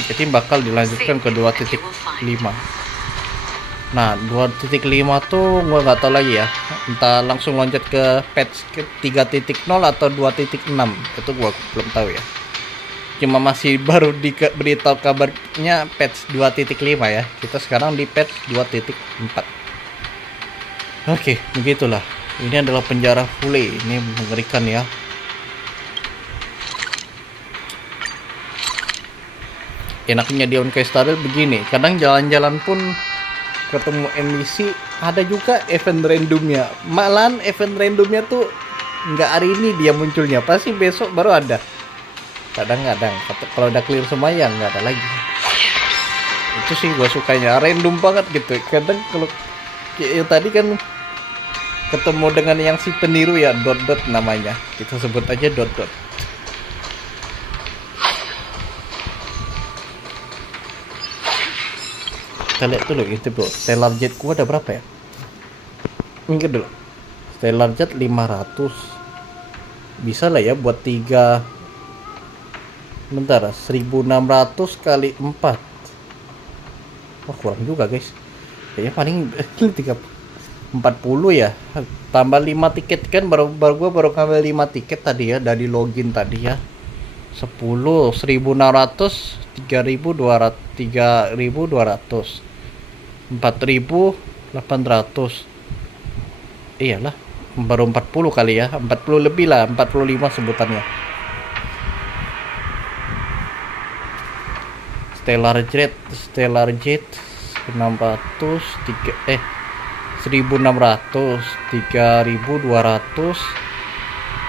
Jadi bakal dilanjutkan ke 2.5. Nah 2.5 tuh gue nggak tahu lagi ya, entah langsung loncat ke patch ke 3.0 atau 2.6, itu gue belum tahu ya. Cuma masih baru diberitahu kabarnya patch 2.5 ya. Kita sekarang di patch 2.4. Oke, begitulah. Ini adalah penjara Fule, ini mengerikan ya. Enaknya di Honkai Star Rail begini, kadang jalan-jalan pun ketemu NPC, ada juga event randomnya. Malahan event randomnya tuh nggak hari ini dia munculnya, pasti besok baru ada. Kadang-kadang kalau udah clear semua ya nggak ada lagi. Itu sih gue sukanya, random banget gitu. Kadang kalau kayak tadi kan ketemu dengan yang si peniru ya, dot namanya, kita sebut aja dot. Kita lihat dulu itu bro, Stellar Jet gua ada berapa ya? Minggir dulu. Stellar Jet 500 bisa lah ya buat 3. Bentar, 1600 kali 4. Wah kurang juga guys, kayaknya paling 40 ya, tambah 5 tiket kan, baru gua ngambil 5 tiket tadi ya, dari login tadi ya. 10 1600 3200 3200 4800. Iyalah baru 40 kali ya, 40 lebih lah, 45 sebutannya. Stellar Jet 600 1600 3200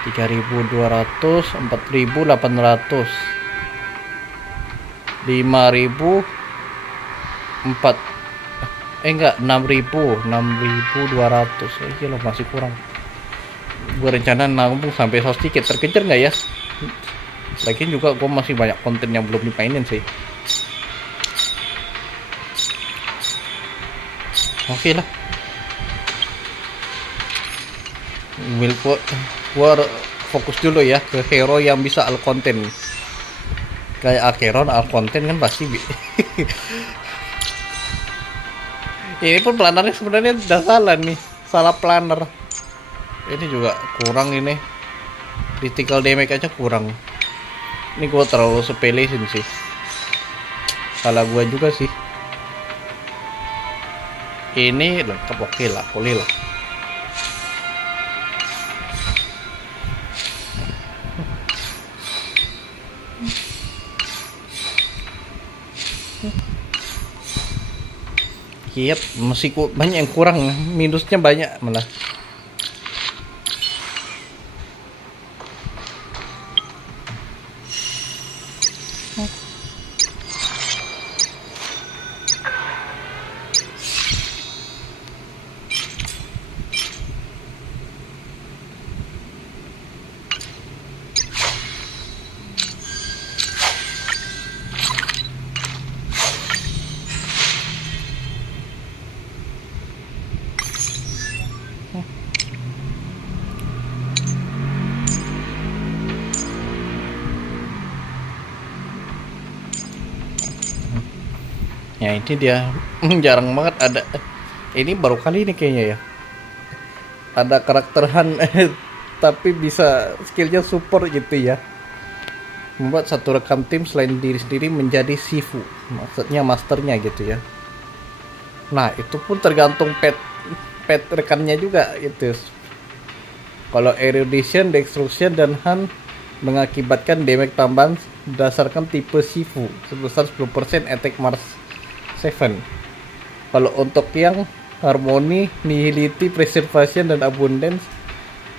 4800 5000 enggak 6200. Iya loh, masih kurang. Gue rencana nabung sampai 100 tiket, terkejar nggak ya? Lagian juga gue masih banyak konten yang belum dimainin sih. Oke lah, Gua fokus dulu ya ke hero yang bisa all content. Kayak Acheron all content kan pasti ini pun plannernya sebenarnya udah salah nih, salah planner. Ini juga kurang ini, critical damage aja kurang. Ini gua terlalu sepelesin sih, salah gua juga sih. Ini lengkap, oke lah, boleh lah. Yep, masih banyak yang kurang, minusnya banyak malah. Ya ini dia jarang banget ada. Ini baru kali ini kayaknya ya. Ada karakter Han tapi bisa skillnya support gitu ya. Membuat satu rekan tim selain diri sendiri menjadi Shifu. Maksudnya masternya gitu ya. Nah itu pun tergantung pet rekannya juga gitu. Kalau Erudition, Destruction, dan Han mengakibatkan damage tambahan berdasarkan tipe Shifu sebesar 10% attack Mars 7. Kalau untuk yang Harmony, Nihility, Preservation, dan Abundance,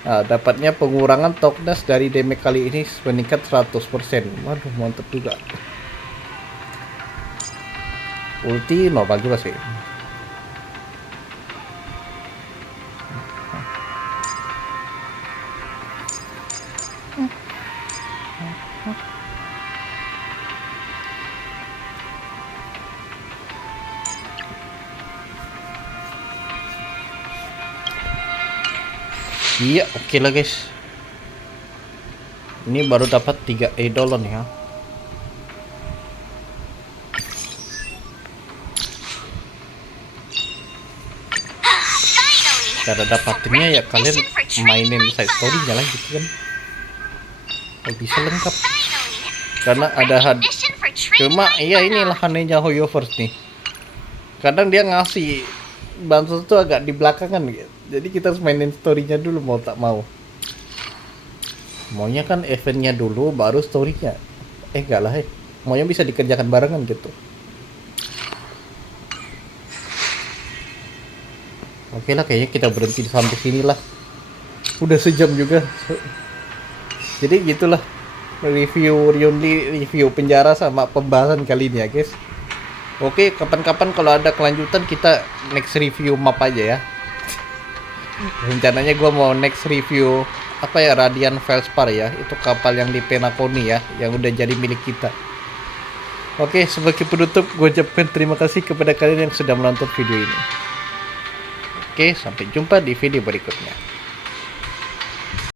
dapatnya pengurangan toughness dari damage kali ini meningkat 100%. Waduh, mantap juga. Ulti normal juga sih. Iya, oke lah guys. Ini baru dapat 3 eidolon ya. Cara dapatinnya ya kalian mainin side story-nya lah gitu kan. Oh, bisa lengkap. Karena ada cuma iya inilah anehnya Hoyoverse nih. Kadang dia ngasih bantuan tuh agak di belakangan gitu. Jadi kita harus mainin story-nya dulu mau tak mau. Maunya kan eventnya dulu baru story-nya. Enggak lah maunya bisa dikerjakan barengan gitu. Oke lah kayaknya kita berhenti sampai sini lah. Udah sejam juga. Jadi gitulah review Ryunli, review penjara sama pembahasan kali ini ya guys. Oke, kapan-kapan kalau ada kelanjutan kita next review map aja ya. Rencananya gue mau next review apa ya, Radiant Felspar ya, itu kapal yang di Penacony ya, yang udah jadi milik kita. Oke, sebagai penutup gue ucapkan terima kasih kepada kalian yang sudah menonton video ini. Oke, sampai jumpa di video berikutnya.